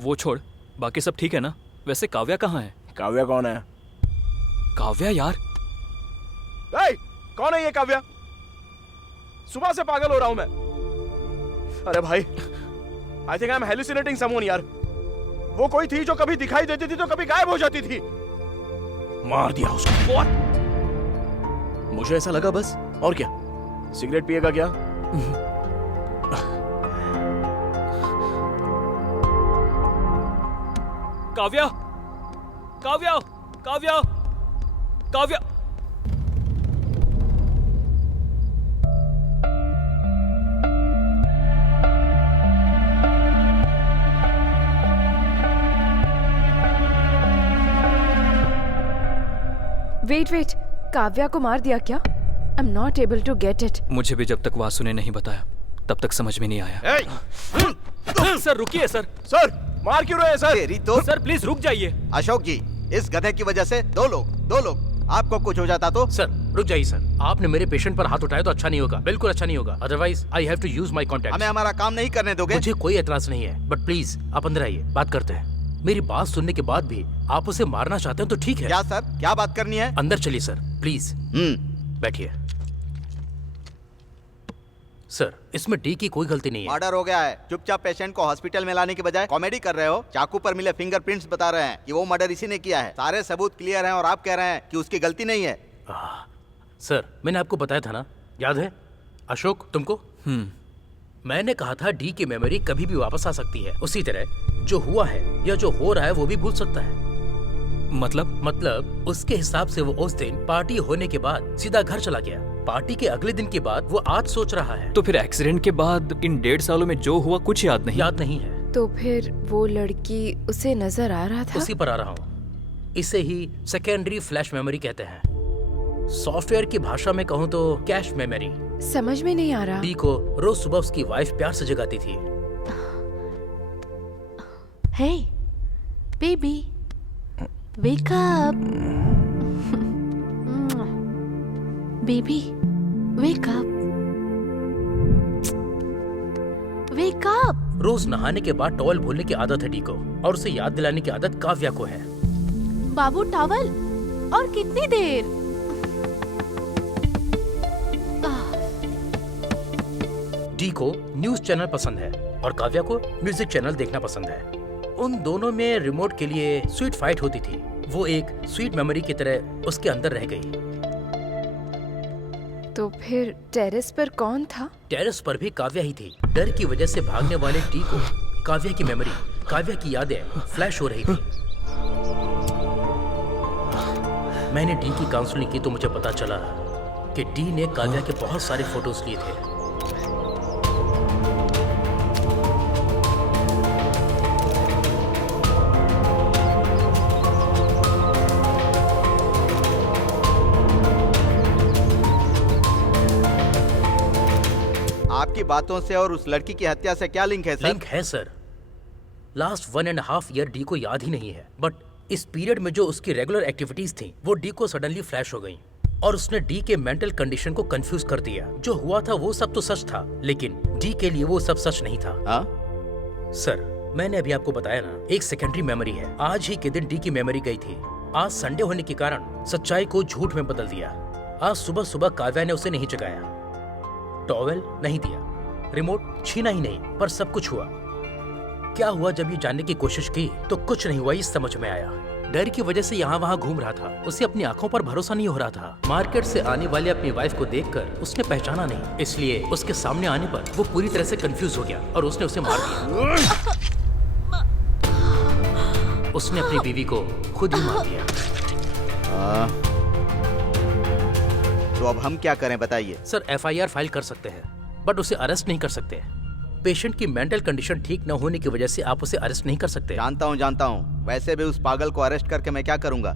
वो छोड़, बाकी सब ठीक है ना? वैसे काव्या कहाँ है? काव्या कौन है? काव्या यार। ए, कौन है ये काव्या? सुबह से पागल हो रहा हूं मैं। अरे भाई, I think I am hallucinating someone यार। वो कोई थी जो कभी दिखाई देती थी तो कभी गायब हो जाती थी। मार दिया उसको। What? मुझे ऐसा लगा बस, और क्या? सिगरेट पिएगा क्या? काव्या, काव्या, काव्या, काव्या। वेट, काव्या को मार दिया क्या? I am not able to get it. मुझे भी जब तक वासु ने नहीं बताया तब तक समझ में नहीं आया। सर रुकिए सर। सर मार क्यों रहे हैं सर? तेरी तो सर प्लीज रुक जाइए। अशोक जी, इस गधे की वजह से दो लोग आपको कुछ हो जाता तो? सर रुक जाइए सर, आपने मेरे पेशेंट पर हाथ उठाया तो अच्छा नहीं होगा, बिल्कुल अच्छा नहीं होगा। Otherwise I have to use my contact. हमें हमारा काम नहीं करने दोगे? मुझे कोई एतराज नहीं है, बट प्लीज आप अंदर आइए, बात करते हैं। मेरी बात सुनने के बाद भी आप उसे मारना चाहते हैं तो ठीक है। क्या सर, क्या बात करनी है? अंदर चलिए सर प्लीज। बैठिए। सर इसमें डी की कोई गलती नहीं है। मर्डर हो गया है, चुपचाप पेशेंट को हॉस्पिटल में लाने के बजाय कॉमेडी कर रहे हो। चाकू पर मिले फिंगरप्रिंट्स बता रहे हैं कि वो मर्डर इसी ने किया है। सारे सबूत क्लियर हैं और आप कह रहे हैं कि उसकी गलती नहीं है। सर मैंने आपको बताया था ना, याद है अशोक तुमको? मैंने कहा था डी की मेमोरी कभी भी वापस आ सकती है। उसी तरह जो हुआ है या जो हो रहा है वो भी भूल सकता है। मतलब उसके हिसाब से वो उस दिन पार्टी होने के बाद सीधा घर चला गया। पार्टी के अगले दिन के बाद वो आज सोच रहा है। तो फिर एक्सीडेंट के बाद इन 1.5 सालों में जो हुआ कुछ याद नहीं है। तो फिर वो लड़की उसे नजर आ रहा था? उसी पर आ रहा हूँ। इसे ही सेकेंडरी फ्लैश मेमोरी कहते हैं। सॉफ्टवेयर की भाषा में कहूँ तो कैश मेमोरी। समझ में नहीं आ रहा। डी को रोज सुबह उसकी वाइफ प्यार से जगाती थी। Hey baby, wake up. Baby wake up, wake up. रोज नहाने के बाद टॉवल भूलने की आदत है डी को, और उसे याद दिलाने की आदत काव्या को है। बाबू टॉवल, और कितनी देर? डी को न्यूज चैनल पसंद है और काव्या को म्यूजिक चैनल देखना पसंद है। उन दोनों में रिमोट के लिए स्वीट फाइट होती थी। वो एक स्वीट मेमोरी की तरह उसके अंदर रह गई। तो फिर टेरेस पर कौन था? टेरेस पर भी काव्या ही थी। डर की वजह से भागने वाले डी को काव्या की मेमोरी, काव्या की यादें फ्लैश हो रही थी। मैंने डी की काउंसलिंग की तो मुझे पता चला कि डी ने काव्या के बहुत सारे फोटोज लिए थे। आपकी बातों से और उस लड़की की हत्या से क्या लिंक है सर? लिंक है सर। लास्ट 1.5 ईयर डी को याद ही नहीं है, बट इस पीरियड में जो उसकी रेगुलर एक्टिविटीज थी वो डी को सडनली फ्लैश हो गई और उसने डी के मेंटल कंडीशन को कंफ्यूज कर दिया। जो हुआ था वो सब तो सच था, लेकिन डी के लिए वो सब सच नहीं था। सर मैंने अभी आपको बताया ना, एक सेकेंडरी मेमोरी है। आज ही के दिन डी की मेमोरी गई थी। आज संडे होने के कारण सच्चाई को झूठ में बदल दिया। आज सुबह सुबह काव्या ने उसे नहीं जगाया, टॉवेल नहीं दिया, रिमोट छीना ही नहीं, पर सब कुछ हुआ। क्या हुआ जब ये जानने की कोशिश की तो कुछ नहीं हुआ, ये समझ में आया। डर की वजह से यहाँ वहाँ घूम रहा था। उसे अपनी आंखों पर भरोसा नहीं हो रहा था। मार्केट से आने वाली अपनी वाइफ को देखकर उसने पहचाना नहीं, इसलिए उसके सामने आने पर वो पूरी तरह से कंफ्यूज हो गया और उसने उसे मार दिया। उसने अपनी बीवी को खुद ही मार दिया। तो अब हम क्या करें बताइए? सर FIR फाइल कर सकते हैं, बट उसे अरेस्ट नहीं कर सकते। पेशेंट की मेंटल कंडीशन ठीक न होने की वजह से आप उसे अरेस्ट नहीं कर सकते। जानता हूँ। वैसे भी उस पागल को अरेस्ट करके मैं क्या करूँगा?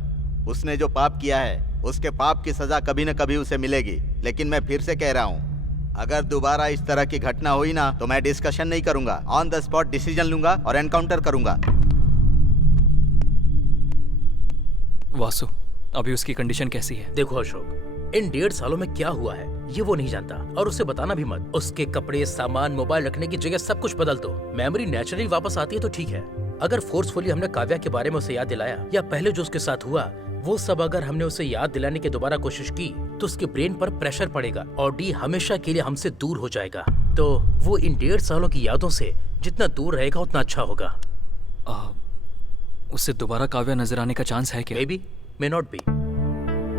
उसने जो पाप किया है उसके पाप की सजा कभी न कभी उसे मिलेगी। लेकिन मैं फिर से कह रहा हूँ, अगर दोबारा इस तरह की घटना हुई ना तो मैं डिस्कशन नहीं करूंगा, ऑन द स्पॉट डिसीजन लूंगा और एनकाउंटर करूंगा। वासु, अभी उसकी कंडीशन कैसी है? देखो अशोक, इन 1.5 सालों में क्या हुआ है ये वो नहीं जानता, और उसे बताना भी मत। उसके कपड़े, सामान, मोबाइल रखने की जगह सब कुछ बदल दो। मेमोरी नेचुरली वापस आती है तो ठीक है। अगर फोर्सफुली हमने काव्या के बारे में उसे याद दिलाया या पहले जो उसके साथ हुआ वो सब अगर हमने उसे याद दिलाने की दोबारा कोशिश की तो उसके ब्रेन पर प्रेशर पड़ेगा और डी हमेशा के लिए हमसे दूर हो जाएगा। तो वो इन 1.5 सालों की यादों से जितना दूर रहेगा उतना अच्छा होगा। उससे दोबारा काव्या नजर आने का चांस है क्या? May be, may not be.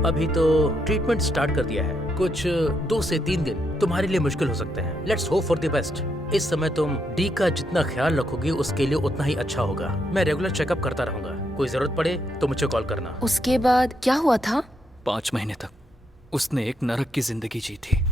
अभी तो ट्रीटमेंट स्टार्ट कर दिया है, कुछ 2 से 3 दिन तुम्हारे लिए मुश्किल हो सकते हैं। Let's hope for the best. इस समय तुम डी का जितना ख्याल रखोगी उसके लिए उतना ही अच्छा होगा। मैं रेगुलर चेकअप करता रहूंगा, कोई जरूरत पड़े तो मुझे कॉल करना। उसके बाद क्या हुआ था? 5 महीने तक उसने एक नरक की जिंदगी जी थी।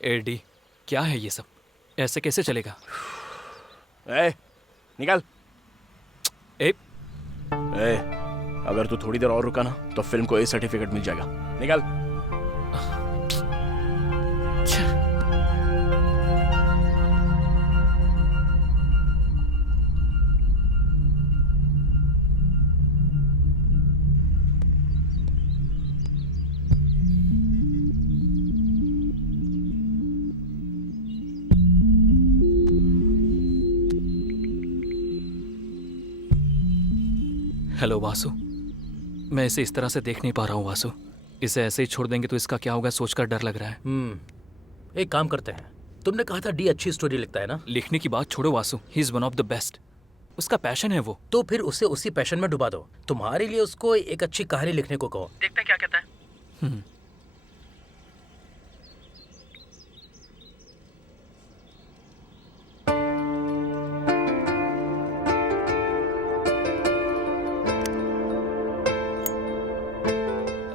एडी, क्या है ये सब? ऐसे कैसे चलेगा? निकल। ए, अगर तू थोड़ी देर और रुका ना तो फिल्म को ए सर्टिफिकेट मिल जाएगा। निकल। हेलो वासु, मैं इसे इस तरह से देख नहीं पा रहा हूँ वासु। इसे ऐसे ही छोड़ देंगे तो इसका क्या होगा सोचकर डर लग रहा है। एक काम करते हैं, तुमने कहा था डी अच्छी स्टोरी लिखता है ना? लिखने की बात छोड़ो Vasu, he is one of the best. उसका पैशन है वो। तो फिर उसे उसी पैशन में डुबा दो। तुम्हारे लिए उसको एक अच्छी कहानी लिखने को कहो, देखते हैं क्या कहता है।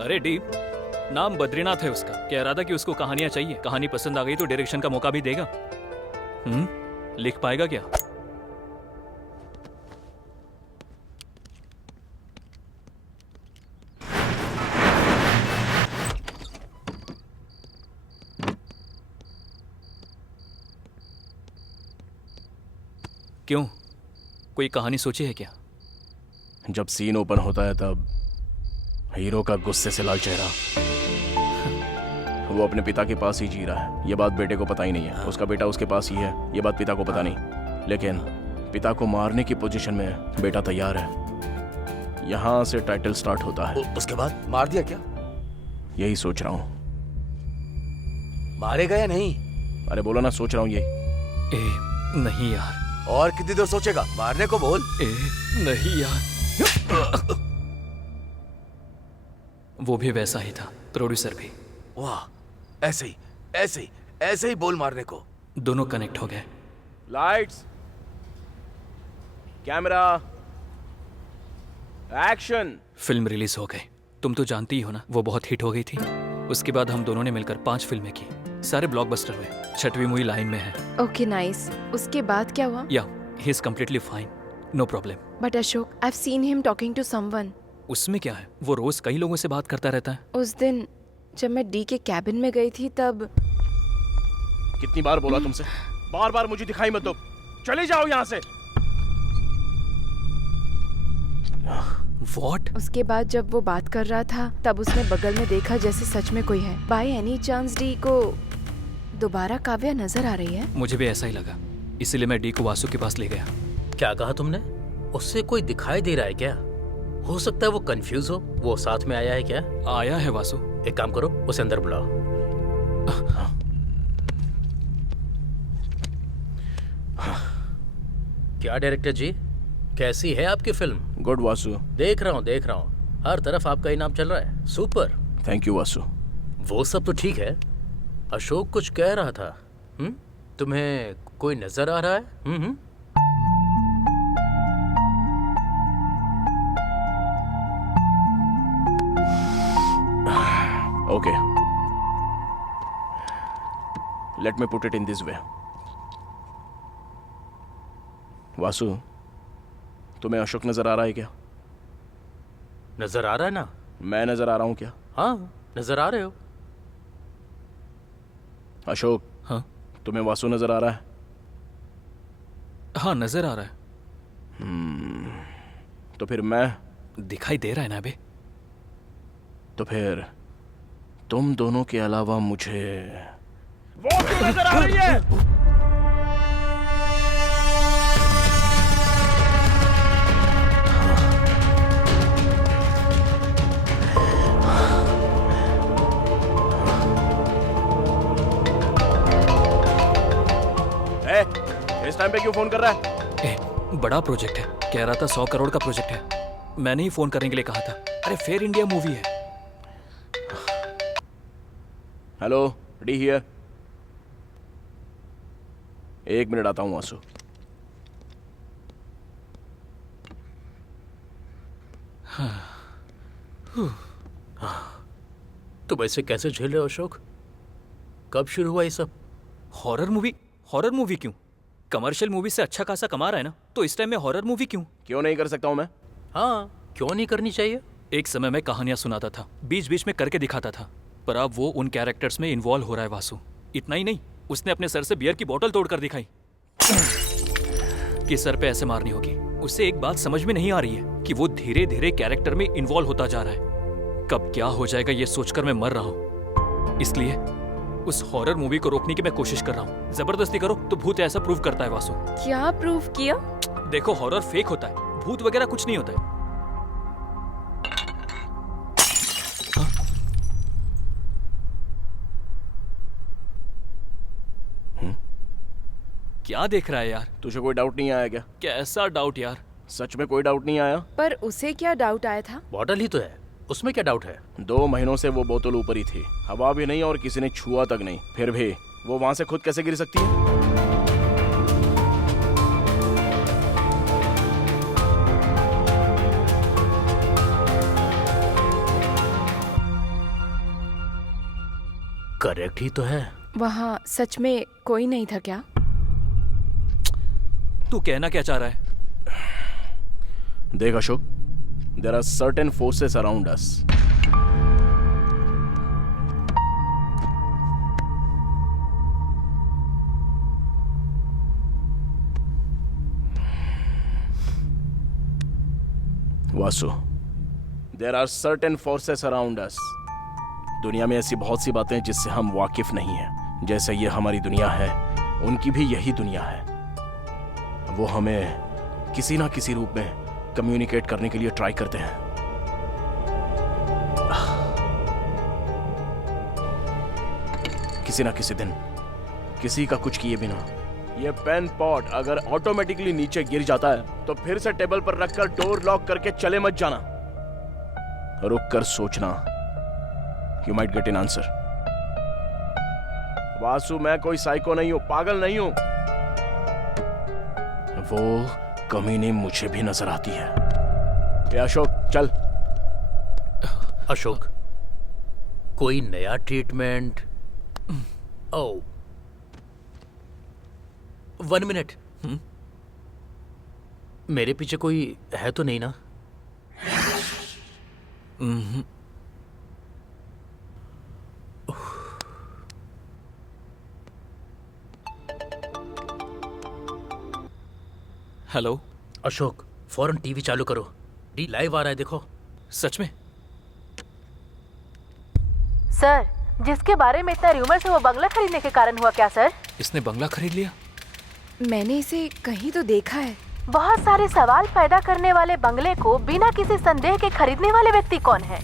अरे डी, नाम बद्रीनाथ है उसका। कह रहा था कि उसको कहानियां चाहिए। कहानी पसंद आ गई तो डायरेक्शन का मौका भी देगा। लिख पाएगा क्या? क्यों, कोई कहानी सोची है क्या? जब सीन ओपन होता है तब हीरो का गुस्से से लाल चेहरा, वो अपने पिता के पास ही जी रहा है। ये बात बेटे को पता ही नहीं है। उसका बेटा उसके पास ही है, ये बात पिता को पता नहीं। लेकिन पिता को मारने की पोजीशन में बेटा तैयार है। यहाँ से टाइटल स्टार्ट होता है। उसके बाद मार दिया क्या? यही सोच रहा हूँ। मारेगा या नहीं? अरे बोलो ना, सोच रहा हूँ ये। नहीं यार। और कितनी देर सोचेगा? मारने को बोल। नहीं यार। वो भी वैसा ही था, प्रोड्यूसर भी। वाह, ऐसे ही ऐसे ही ऐसे ही बोल मारने को। दोनों कनेक्ट हो गए। Lights, camera, action. Film release हो गई। तुम तो जानती ही हो ना, वो बहुत हिट हो गई थी। उसके बाद हम दोनों ने मिलकर 5 फिल्में की, सारे ब्लॉकबस्टर हुए। 6वीं मूवी लाइन में है। Okay nice. उसके बाद क्या हुआ? Yeah he is completely fine, no problem. But Ashok, I have seen him talking to someone. उसमें क्या है, वो रोज कई लोगों से बात करता रहता है। उस दिन जब मैं डी के कैबिन में गई थी तब। कितनी बार बोला तुमसे, बार बार मुझे दिखाई मत दो, चले जाओ यहाँ से। What? उसके बाद जब वो बात कर रहा था तब उसने बगल में देखा जैसे सच में कोई है। बाय एनी चांस डी को दोबारा काव्या नजर आ रही है? मुझे भी ऐसा ही लगा, इसीलिए मैं डी को वासु के पास ले गया। क्या कहा तुमने? उससे कोई दिखाई दे रहा है क्या? हो सकता है वो कंफ्यूज हो। वो साथ में आया है क्या? आया है वासु। एक काम करो, उसे अंदर बुलाओ। क्या डायरेक्टर जी, कैसी है आपकी फिल्म? गुड वासु। देख रहा हूँ हर तरफ आपका ही नाम चल रहा है। सुपर। Thank you Vasu. वो सब तो ठीक है, अशोक कुछ कह रहा था। तुम्हें कोई नजर आ रहा है? Okay, let me put it in this way. Vasu, तुम्हें अशोक नजर आ रहा है क्या? नजर आ रहा है ना? मैं नजर आ रहा हूं क्या? हाँ, नजर आ रहे हो। अशोक, हाँ तुम्हें वासु नजर आ रहा है? हाँ, नजर आ रहा है। तो फिर मैं? दिखाई दे रहा है ना बे? तो फिर तुम दोनों के अलावा मुझे वो क्यों नजर आ रही है? इस टाइम पे क्यों फोन कर रहा है? बड़ा प्रोजेक्ट है, कह रहा था 100 करोड़ का प्रोजेक्ट है। मैंने ही फोन करने के लिए कहा था। अरे फेयर इंडिया मूवी है। Hello, D here. 1 मिनट आता हूं वासु। तुम ऐसे कैसे झेल रहे हो अशोक? कब शुरू हुआ ये सब? हॉरर मूवी क्यों? कमर्शियल मूवी से अच्छा खासा कमा रहा है ना, तो इस टाइम में हॉरर मूवी क्यों? क्यों नहीं कर सकता हूं मैं? हाँ, क्यों नहीं करनी चाहिए? एक समय में कहानियां सुनाता था, बीच बीच में करके दिखाता था, पर अब वो उन कैरेक्टर्स में इन्वॉल्व हो रहा है वासु। इतना ही नहीं, उसने अपने सर से बियर की बोतल तोड़कर दिखाई कि सर पे ऐसे मारनी होगी। उससे एक बात समझ में नहीं आ रही है कि वो धीरे धीरे कैरेक्टर में इन्वॉल्व होता जा रहा है। कब क्या हो जाएगा ये सोचकर मैं मर रहा हूँ। इसलिए उस हॉरर मूवी को रोकने की मैं कोशिश कर रहा हूँ। जबरदस्ती करो तो भूत ऐसा प्रूव करता है वासु। क्या प्रूव किया? देखो, हॉरर फेक होता है, भूत वगैरह कुछ नहीं होता है। क्या देख रहा है यार? तुझे कोई डाउट नहीं आया क्या? कैसा डाउट यार? सच में कोई डाउट नहीं आया? पर उसे क्या डाउट आया था? बॉटल ही तो है, उसमें क्या डाउट है? 2 महीनों से वो बोतल ऊपर ही थी, हवा भी नहीं और किसी ने छुआ तक नहीं। फिर भी वो वहां से खुद कैसे गिर सकती है? करेक्ट ही तो है। वहाँ सच में कोई नहीं था क्या? तू कहना क्या चाह रहा है? देख Ashok, there are certain forces around us. Vasu, there are certain forces around us. दुनिया में ऐसी बहुत सी बातें जिससे हम वाकिफ नहीं हैं। जैसे ये हमारी दुनिया है, उनकी भी यही दुनिया है। वो हमें किसी ना किसी रूप में कम्युनिकेट करने के लिए ट्राई करते हैं। किसी ना किसी दिन, किसी का कुछ किए बिना ये पेन पॉट अगर ऑटोमेटिकली नीचे गिर जाता है तो फिर से टेबल पर रखकर डोर लॉक करके चले मत जाना। रुक कर सोचना, you might get an answer. Vasu, मैं कोई साइको नहीं हूं, पागल नहीं हूं। वो कमीनी मुझे भी नजर आती है। ये अशोक, चल। अशोक, कोई नया ट्रीटमेंट? ओह, 1 मिनट। मेरे पीछे कोई है तो नहीं ना? हेलो अशोक, फौरन टीवी चालू करो, डी लाइव आ रहा है, देखो। सच में? सर, जिसके बारे में इतना र्यूमर्स है वो बंगला खरीदने के कारण हुआ क्या सर? इसने बंगला खरीद लिया? मैंने इसे कहीं तो देखा है। बहुत सारे सवाल पैदा करने वाले बंगले को बिना किसी संदेह के खरीदने वाले व्यक्ति कौन है?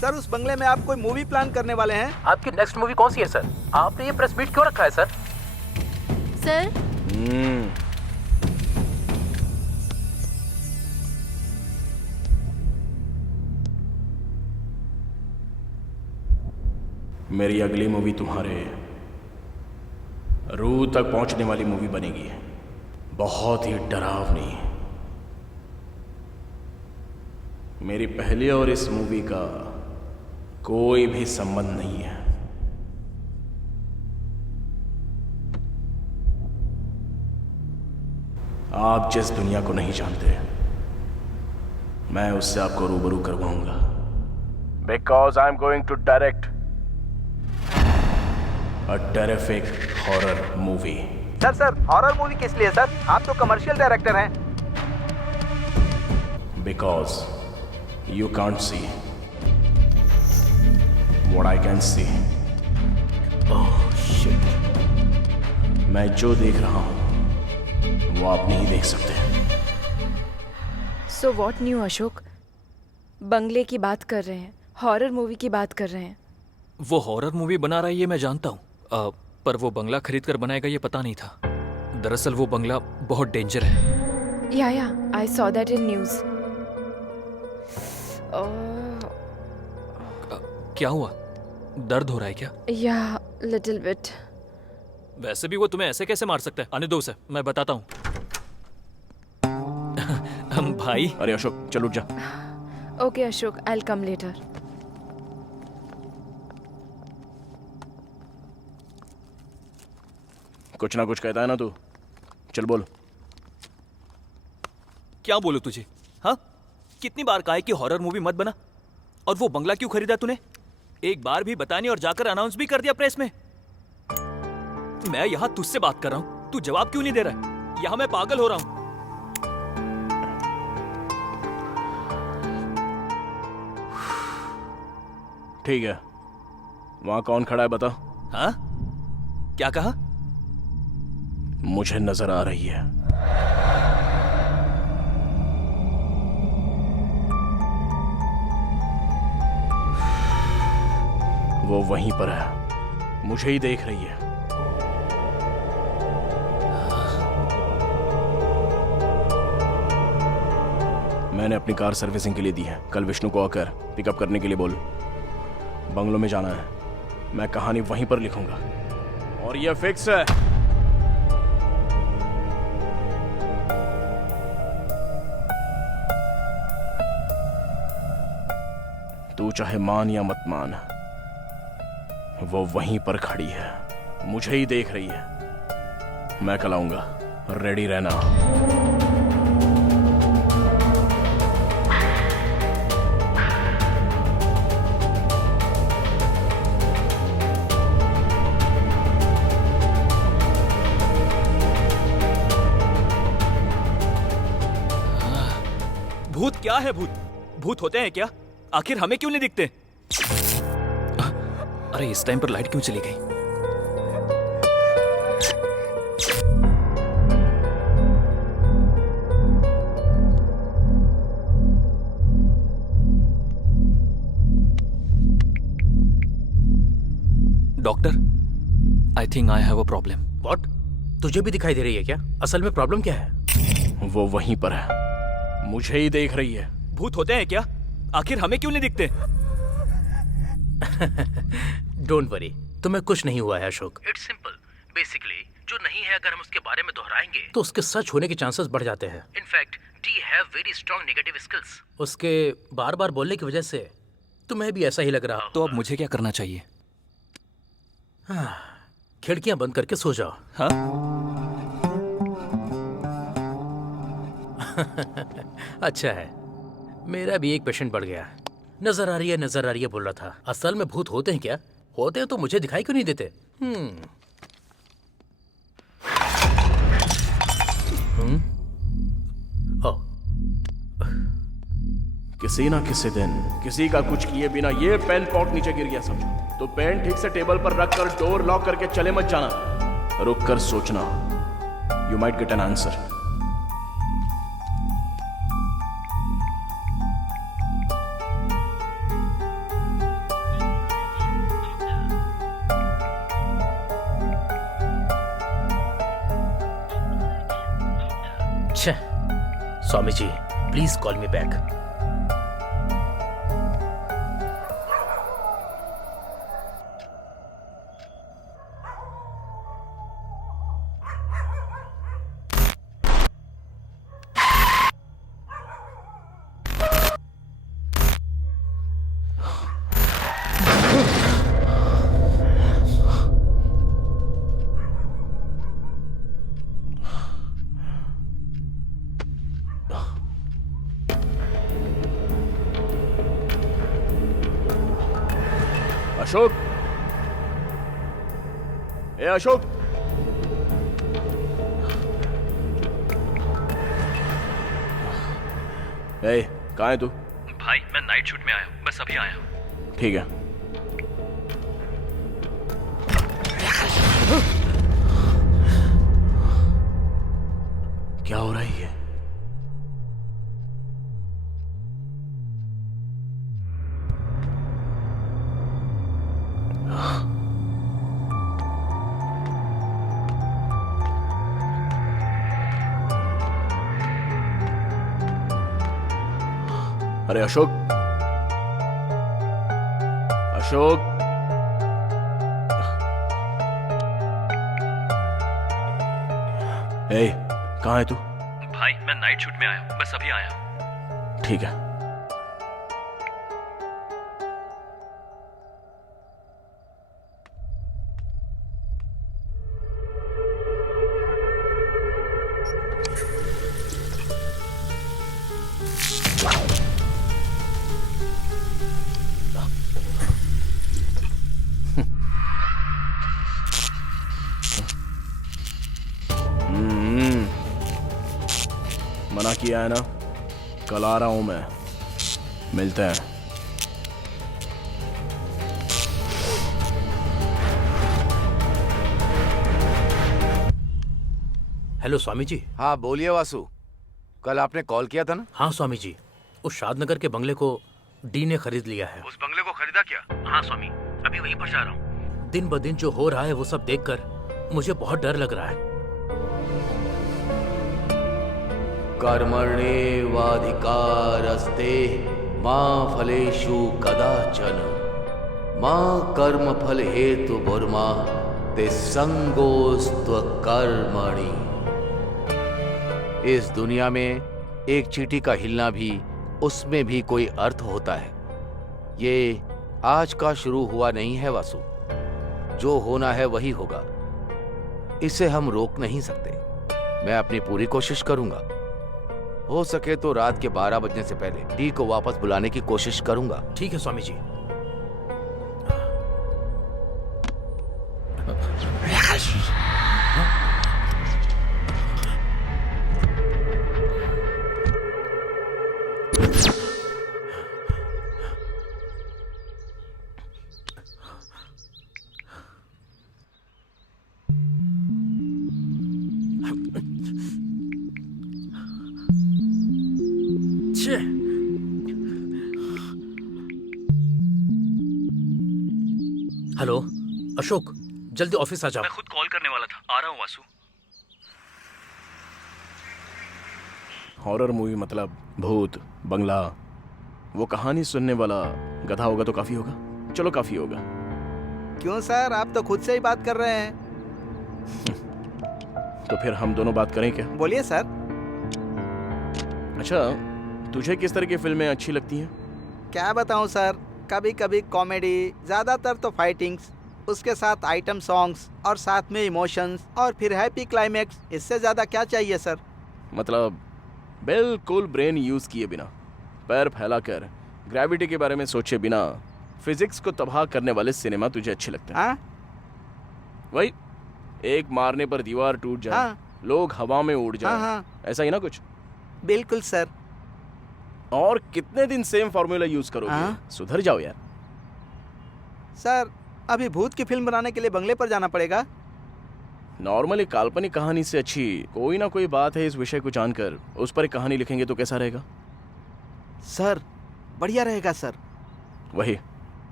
सर, उस बंगले में आप कोई मूवी प्लान करने वाले हैं? आपकी नेक्स्ट मूवी कौन सी है सर? आपने ये प्रेस मीट क्यों रखा है सर? सर, मेरी अगली मूवी तुम्हारे रूह तक पहुंचने वाली मूवी बनेगी, बहुत ही डरावनी। मेरी पहली और इस मूवी का कोई भी संबंध नहीं है। आप जिस दुनिया को नहीं जानते, मैं उससे आपको रूबरू करवाऊंगा। Because I am going to direct a terrific horror movie. Sir horror movie किस लिए सर? आप तो कमर्शियल डायरेक्टर हैं। Because you can't see what I can see. Oh shit. मैं जो देख रहा हूं वो आप नहीं देख सकते। So what new Ashok? बंगले की बात कर रहे हैं, हॉरर मूवी की बात कर रहे हैं। वो हॉरर मूवी बना रहा है ये मैं जानता हूँ, पर वो बंगला खरीद कर बनाएगा ये पता नहीं था। दरअसल वो बंगला बहुत डेंजर है। या I saw that in news. क्या हुआ? दर्द हो रहा है क्या? या लिटिल बिट। वैसे भी वो तुम्हें ऐसे कैसे मार सकता है? आने दो उसे, मैं बताता हूँ। भाई। अरे अशोक चल उठ जा। Okay Ashok, I will come later. कुछ ना कुछ कहता है ना तू, चल बोल। क्या बोलूं तुझे? हाँ, कितनी बार कहा है कि हॉरर मूवी मत बना, और वो बंगला क्यों खरीदा तूने? एक बार भी बतानी और जाकर अनाउंस भी कर दिया प्रेस में। मैं यहाँ तुझसे बात कर रहा हूँ, तू जवाब क्यों नहीं दे रहा है? यहाँ मैं पागल हो रहा हूँ। ठीक है, वहां कौन खड़ा है बता। हाँ? क्या कहा? मुझे नजर आ रही है। वो वहीं पर है, मुझे ही देख रही है। मैंने अपनी कार सर्विसिंग के लिए दी है। कल विष्णु को आकर पिकअप करने के लिए बोल। बंगलों में जाना है, मैं कहानी वहीं पर लिखूंगा और यह फिक्स है। तू चाहे मान या मत मान, वो वहीं पर खड़ी है, मुझे ही देख रही है। मैं कल आऊंगा, रेडी रहना। भूत क्या है? भूत भूत होते हैं क्या? आखिर हमें क्यों नहीं दिखते? अरे इस टाइम पर लाइट क्यों चली गई? Doctor, I think I have a problem. What? तुझे भी दिखाई दे रही है क्या? असल में प्रॉब्लम क्या है? वो वहीं पर है, मुझे ही देख रही है। भूत होते हैं क्या? आखिर हमें क्यों नहीं दिखते? डोंट वरी, तुम्हें कुछ नहीं हुआ है अशोक। It's simple. बेसिकली जो नहीं है, अगर हम उसके बारे में दोहराएंगे तो उसके सच होने के चांसेस बढ़ जाते हैं। In fact D have very strong negative skills. उसके बार बार बोलने की वजह से तुम्हें भी ऐसा ही लग रहा हो। तो अब मुझे क्या करना चाहिए? खिड़कियां बंद करके सो जाओ। हाँ? अच्छा है, मेरा भी एक पेशेंट बढ़ गया। नजर आ रही है, नजर आ रही है बोल रहा था। असल में भूत होते हैं क्या? होते हैं तो मुझे दिखाई क्यों नहीं देते? ओ, किसी ना किसी दिन किसी का कुछ किए बिना ये पेन पॉट नीचे गिर गया समझो, तो पेन ठीक से टेबल पर रखकर डोर लॉक करके चले मत जाना। रुक कर सोचना, you might get an answer. Swami ji, please call me back. Ashok, ए अशोक, ए कहाँ है तू? भाई मैं नाइट शूट में आया हूँ, बस अभी आया हूँ। ठीक है। क्या हो रहा है ये? अरे अशोक, अशोक, ए कहाँ है तू? भाई मैं नाइट शूट में आया हूँ, बस अभी आया हूँ। ठीक है। मना किया है ना, कल आ रहा हूं मैं, मिलते हैं। हेलो स्वामी जी। हाँ बोलिए वासु, कल आपने कॉल किया था ना? हाँ स्वामी जी, उस शादनगर के बंगले को डी ने खरीद लिया है। उस बंगले को खरीदा क्या? हाँ स्वामी, अभी वहीं पर जा रहा हूँ। दिन ब दिन जो हो रहा है वो सब देखकर मुझे बहुत डर लग रहा है। कर्मण्येवाधिकारस्ते मां फलेषु कदाचन मां कर्म फल हेतु बुर्मा ते संगोस्त्व कर्मणि। इस दुनिया में एक चींटी का हिलना भी, उसमें भी कोई अर्थ होता है। ये आज का शुरू हुआ नहीं है वासु, जो होना है वही होगा, इसे हम रोक नहीं सकते। मैं अपनी पूरी कोशिश करूंगा, हो सके तो रात के 12 बजने से पहले डी को वापस बुलाने की कोशिश करूंगा। ठीक है स्वामी जी। हेलो अशोक, जल्दी ऑफिस आ जाओ। मैं खुद कॉल करने वाला था, आ रहा हूँ वासु। हॉरर मूवी मतलब भूत, बंगला, वो कहानी सुनने वाला गधा होगा तो काफी होगा। चलो काफी होगा। क्यों सर, आप तो खुद से ही बात कर रहे हैं। तो फिर हम दोनों बात करें क्या? बोलिए सर। अच्छा, तुझे किस तरह की फिल्में अच्छी लगती हैं? क्या बताऊं सर, कभी कभी कॉमेडी, ज्यादातर तो फाइटिंग्स, उसके साथ आइटम सॉन्ग्स और साथ में इमोशंस और फिर हैप्पी क्लाइमेक्स। इससे ज्यादा क्या चाहिए सर? मतलब बिल्कुल ब्रेन यूज किए बिना, पैर फैलाकर, ग्रेविटी के बारे में सोचे बिना, फिजिक्स को तबाह करने वाले सिनेमा तुझे अच्छे लगते हैं? हाँ? वही एक मारने पर दीवार टूट जाए, हाँ। लोग हवा में उड़ जाए, हाँ। ऐसा ही ना कुछ? बिल्कुल सर। और कितने दिन सेम फार्मूला यूज करोगे? हाँ? सुधर जाओ यार। सर, अभी भूत की फिल्म बनाने के लिए बंगले पर जाना पड़ेगा। नॉर्मली काल्पनिक कहानी से अच्छी कोई ना कोई बात है इस विषय को जानकर उस पर एक कहानी लिखेंगे तो कैसा रहेगा? सर बढ़िया रहेगा सर। वही,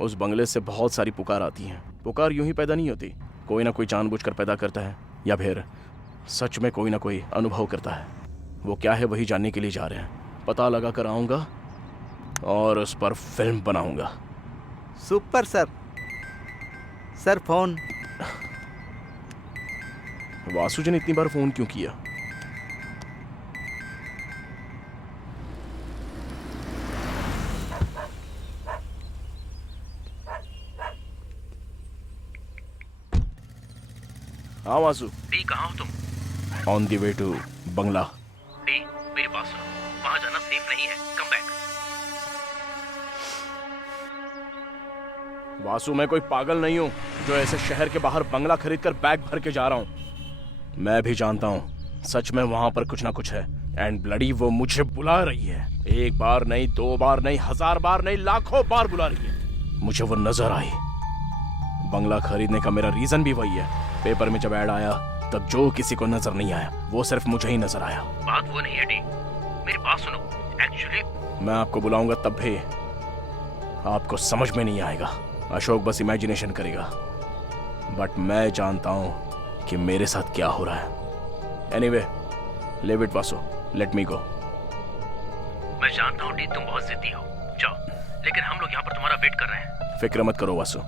उस बंगले से बहुत सारी पुकार आती हैं। पुकार यूं ही पैदा नहीं होती, कोई ना कोई जानबूझकर पैदा करता है, या फिर सच में कोई ना कोई अनुभव करता है। वो क्या है वही जानने के लिए जा रहे हैं। पता लगा कर आऊंगा और उस पर फिल्म बनाऊंगा। Super sir. Sir phone. Vasu ji ने इतनी बार फोन क्यों किया? हाँ वासु। डी कहाँ हो तुम? On the way to bungalow. D मेरी बात सुनो, वहां जाना सेफ नहीं है, कम बैक। वासु, मैं कोई पागल नहीं हूँ जो ऐसे शहर के बाहर बंगला खरीद कर बैग भर के जा रहा हूँ। मैं भी जानता हूँ सच में वहां पर कुछ ना कुछ है। एंड ब्लडी वो मुझे बुला रही है। एक बार नहीं, 2 बार नहीं, 1000 बार नहीं, लाखों बार बुला रही है। मुझे वो नजर आई। बंगला खरीदने का मेरा रीजन भी वही है। पेपर में जब ऐड आया तब जो किसी को नजर नहीं आया वो सिर्फ मुझे ही नजर आया। बात वो नहीं है डी, मेरी बात सुनो। एक्चुअली मैं आपको बुलाऊंगा तब भी आपको समझ में नहीं आएगा। अशोक बस इमेजिनेशन करेगा, बट मैं जानता हूं कि मेरे साथ क्या हो रहा है। Anyway, leave it Vasu, let me go. मैं जानता हूँ डी, तुम बहुत जिद्दी हो, जाओ, लेकिन हम लोग यहाँ पर तुम्हारा वेट कर रहे हैं। फिक्र मत करो वासु,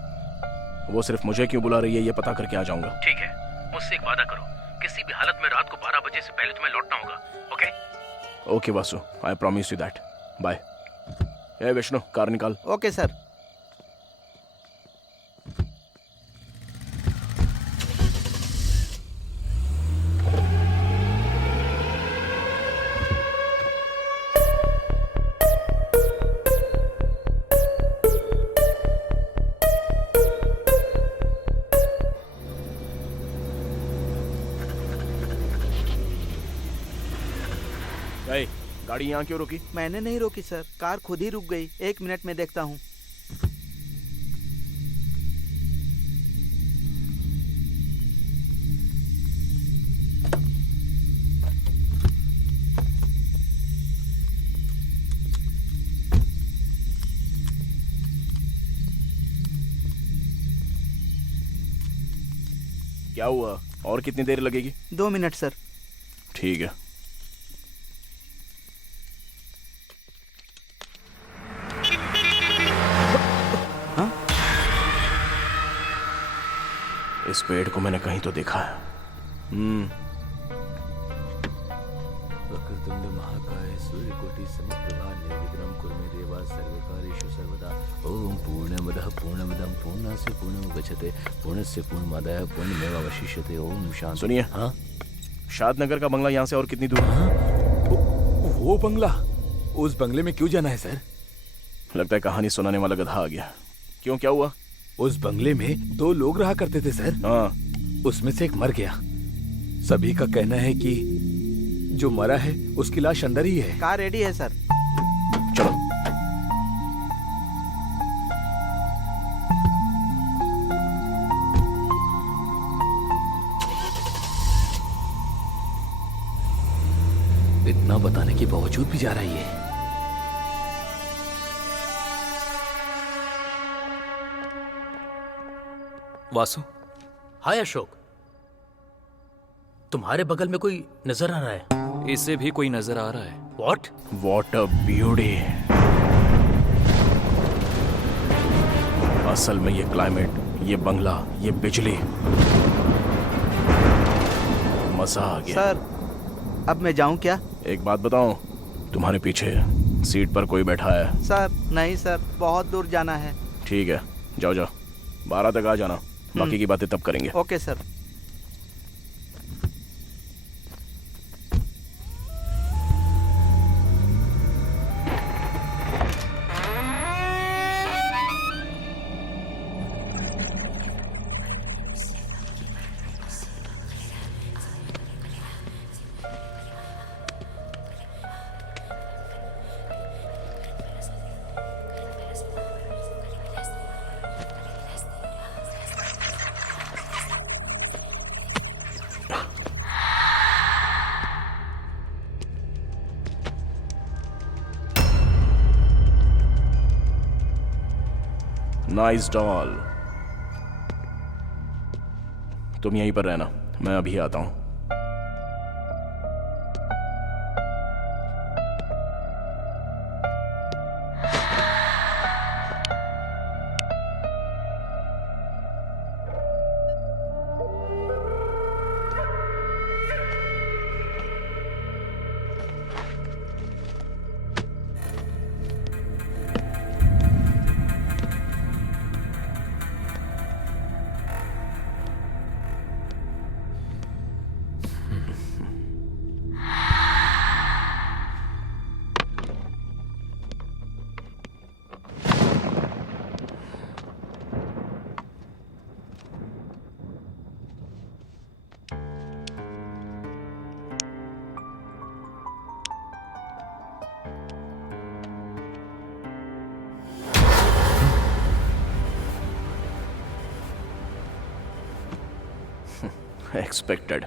वो सिर्फ मुझे क्यों बुला रही है ये पता करके आ जाऊंगा। ठीक है, मुझसे एक वादा करो, किसी भी हालत में रात को 12 बजे से पहले तुम्हें लौटना होगा। Okay? Okay Vasu, I promise you that. Bye. ए विष्णु, कार निकाल। Okay sir. ए, गाड़ी यहाँ क्यों रुकी? मैंने नहीं रोकी सर, कार खुद ही रुक गई। 1 मिनट में देखता हूँ। क्या हुआ? और कितनी देर लगेगी? 2 मिनट सर। ठीक है। इस पेड़ को मैंने कहीं तो देखा है। वक्रतुंड महाकाय सूर्यकोटि समप्रभा निर्विघ्नं कुरु मे देवा सर्वकार्येषु सर्वदा। ओम पूर्णमदः पूर्णमिदं पूर्णास्य पूर्णमुदच्यते पूर्णस्य पूर्णमादाय पूर्णमेवावशिष्यते। ओम शांति। सुनिए। हाँ? शादनगर का बंगला यहाँ से और कितनी दूर है? वो बंगला, उस बंगले में क्यों जाना है सर? लगता है कहानी सुनाने वाला गधा आ गया। क्यों, क्या हुआ? उस बंगले में 2 लोग रहा करते थे सर। हाँ। उसमें से एक मर गया। सभी का कहना है कि जो मरा है उसकी लाश अंदर ही है। कार रेडी है सर। चलो। इतना बताने के बावजूद भी जा रही है। वासु, हाय अशोक, तुम्हारे बगल में कोई नजर आ रहा है? इसे भी कोई नजर आ रहा है। What? What a beauty। असल में ये क्लाइमेट, ये बंगला, ये बिजली, मजा आ गया। सर, अब मैं जाऊं क्या? एक बात बताऊं, तुम्हारे पीछे सीट पर कोई बैठा है। सर नहीं सर, बहुत दूर जाना है। ठीक है, जाओ जाओ, 12 तक आ जाना, बाकी की बातें तब करेंगे। Okay sir. Nice doll. तुम यहीं पर रहना, मैं अभी आता हूं। एक्सपेक्टेड।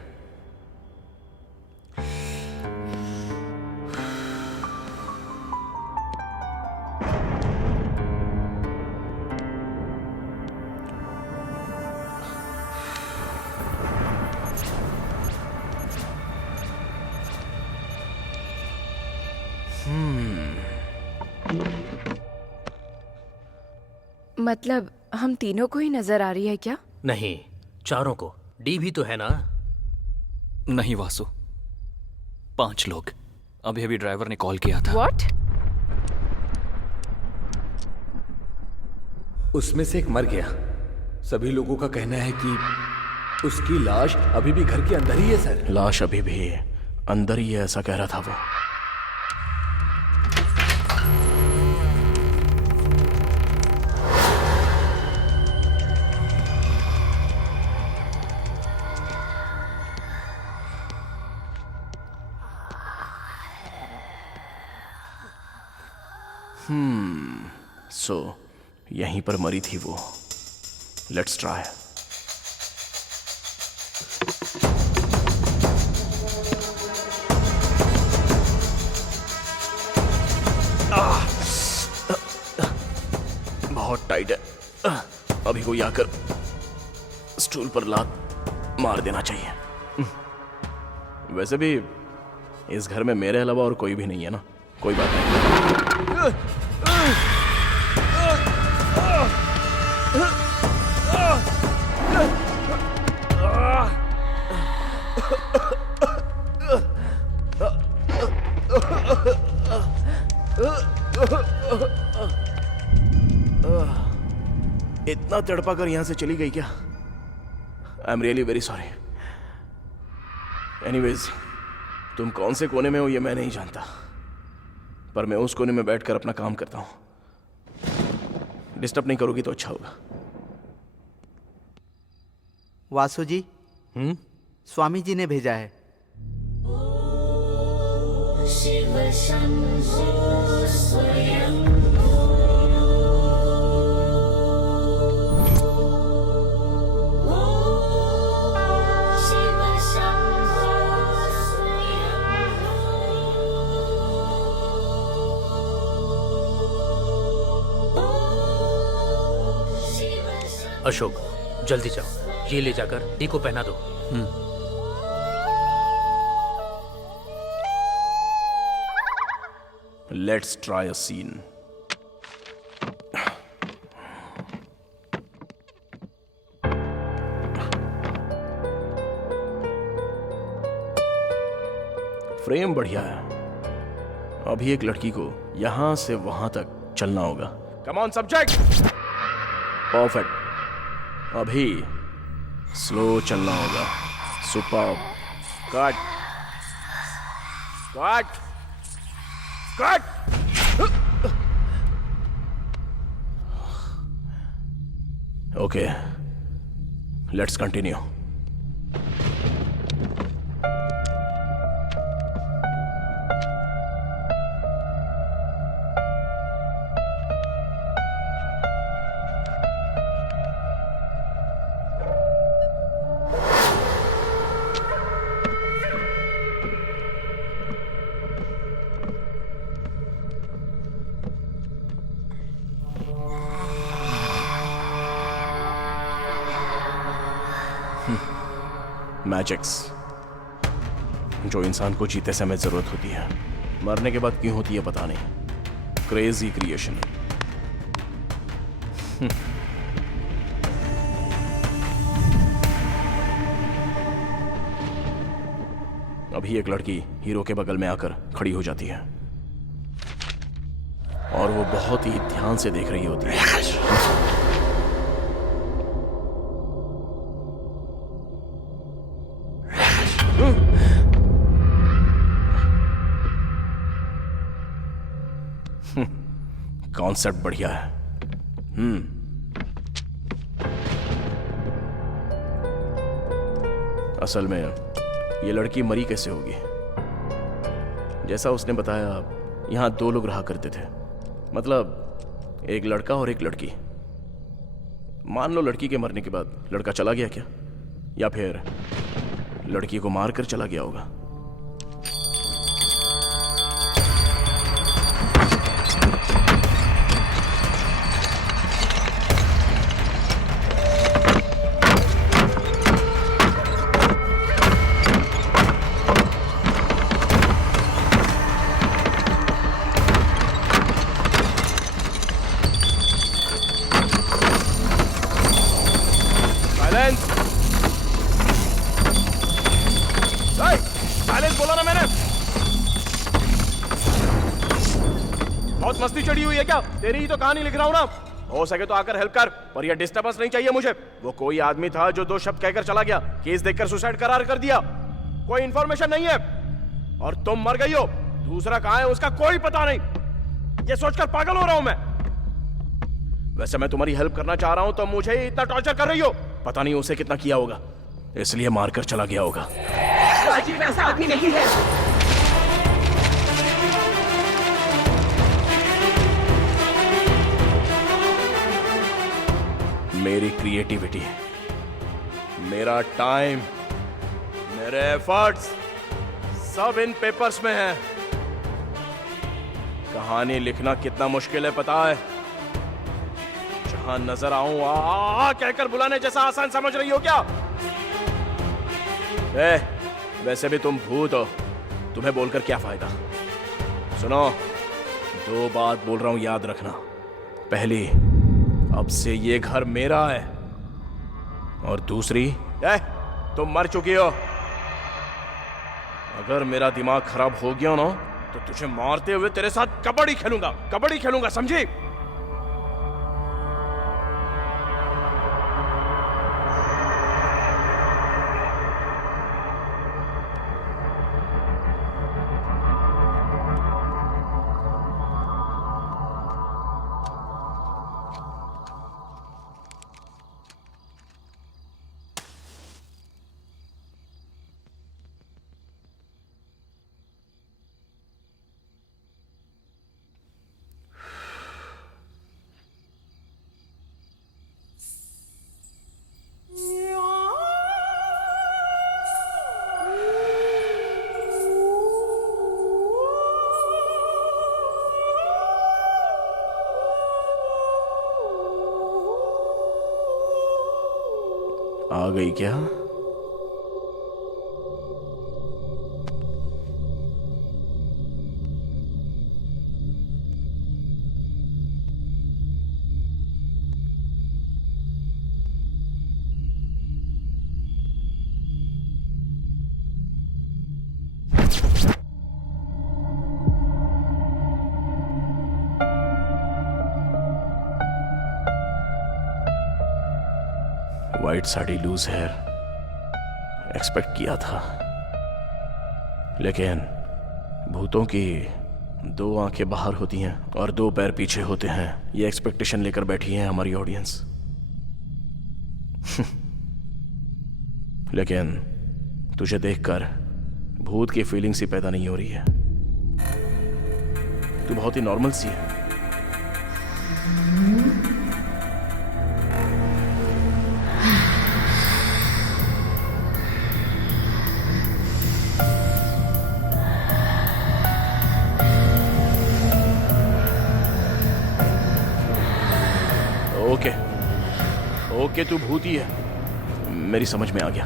मतलब हम तीनों को ही नजर आ रही है क्या? नहीं, चारों को। डी भी तो है ना? नहीं वासु, 5 लोग। अभी अभी ड्राइवर ने कॉल किया था। What? उसमें से एक मर गया। सभी लोगों का कहना है कि उसकी लाश अभी भी घर के अंदर ही है सर। लाश अभी भी अंदर ही है, ऐसा कह रहा था वो। सो यहीं पर मरी थी वो। Let's try. बहुत टाइट है। अभी कोई आकर स्टूल पर लात मार देना चाहिए। वैसे भी इस घर में मेरे अलावा और कोई भी नहीं है ना। कोई बात नहीं। इतना तड़पा कर यहां से चली गई क्या? I am really very sorry. Anyways, तुम कौन से कोने में हो ये मैं नहीं जानता, पर मैं उस कोने में बैठकर अपना काम करता हूं। डिस्टर्ब नहीं करोगी तो अच्छा होगा। वासु जी, स्वामी जी ने भेजा है। अशोक, जल्दी जाओ, ये ले जाकर डी को पहना दो। Let's try a scene. Frame बढ़िया है। अभी एक लड़की को यहां से वहां तक चलना होगा। Come on subject. परफेक्ट। अभी स्लो चलना होगा। Super. Cut cut cut. Okay, let's continue. Magics जो इंसान को जीते समय जरूरत होती है, मरने के बाद क्यों होती है पता नहीं। Crazy creation. अभी एक लड़की हीरो के बगल में आकर खड़ी हो जाती है और वो बहुत ही ध्यान से देख रही होती है। कॉन्सेप्ट बढ़िया है। असल में ये लड़की मरी कैसे होगी? जैसा उसने बताया, यहां 2 लोग रहा करते थे। मतलब एक लड़का और एक लड़की। मान लो लड़की के मरने के बाद लड़का चला गया क्या? या फिर लड़की को मार कर चला गया होगा। साइलेंस बोला ना मैंने। बहुत मस्ती चढ़ी हुई है क्या? तेरी ही तो कहानी लिख रहा हूं ना। हो सके तो आकर हेल्प कर, पर यह डिस्टर्बेंस नहीं चाहिए मुझे। वो कोई आदमी था जो 2 शब्द कहकर चला गया, केस देखकर सुसाइड करार कर दिया। कोई इंफॉर्मेशन नहीं है और तुम मर गई हो। दूसरा कहां है उसका कोई पता नहीं। ये सोचकर पागल हो रहा हूं मैं। वैसे मैं तुम्हारी हेल्प करना चाह रहा हूं तो मुझे ही इतना टॉर्चर कर रही हो। पता नहीं उसे कितना किया होगा, इसलिए मारकर चला गया होगा। राजीव ऐसा आदमी नहीं है। मेरी क्रिएटिविटी, मेरा टाइम, मेरे एफर्ट्स सब इन पेपर्स में है। कहानी लिखना कितना मुश्किल है पता है? जहां नजर आऊं आ कहकर बुलाने जैसा आसान समझ रही हो क्या? वैसे भी तुम भूत हो, तुम्हें बोलकर क्या फायदा? सुनो, 2 बात बोल रहा हूं, याद रखना। पहली, अब से ये घर मेरा है, और दूसरी, तुम मर चुकी हो। अगर मेरा दिमाग खराब हो गया ना तो तुझे मारते हुए तेरे साथ कबड्डी खेलूंगा, समझी? आ गई क्या? White sari, loose hair, expect किया था, लेकिन भूतों की 2 आंखें बाहर होती हैं और 2 पैर पीछे होते हैं, ये एक्सपेक्टेशन लेकर बैठी है हमारी ऑडियंस। लेकिन तुझे देखकर भूत की फीलिंग सी पैदा नहीं हो रही है। तू बहुत ही नॉर्मल सी है। ओके, तू भूती है, मेरी समझ में आ गया।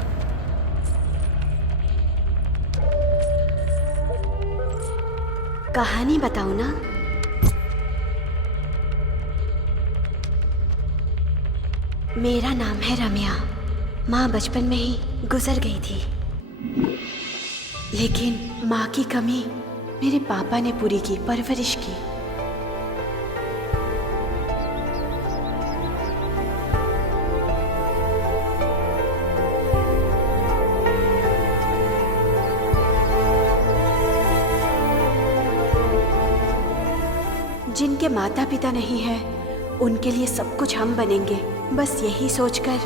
कहानी बताओ ना। मेरा नाम है रम्या। माँ बचपन में ही गुजर गई थी, लेकिन माँ की कमी मेरे पापा ने पूरी की, परवरिश की। जिनके माता पिता नहीं है, उनके लिए सब कुछ हम बनेंगे, बस यही सोचकर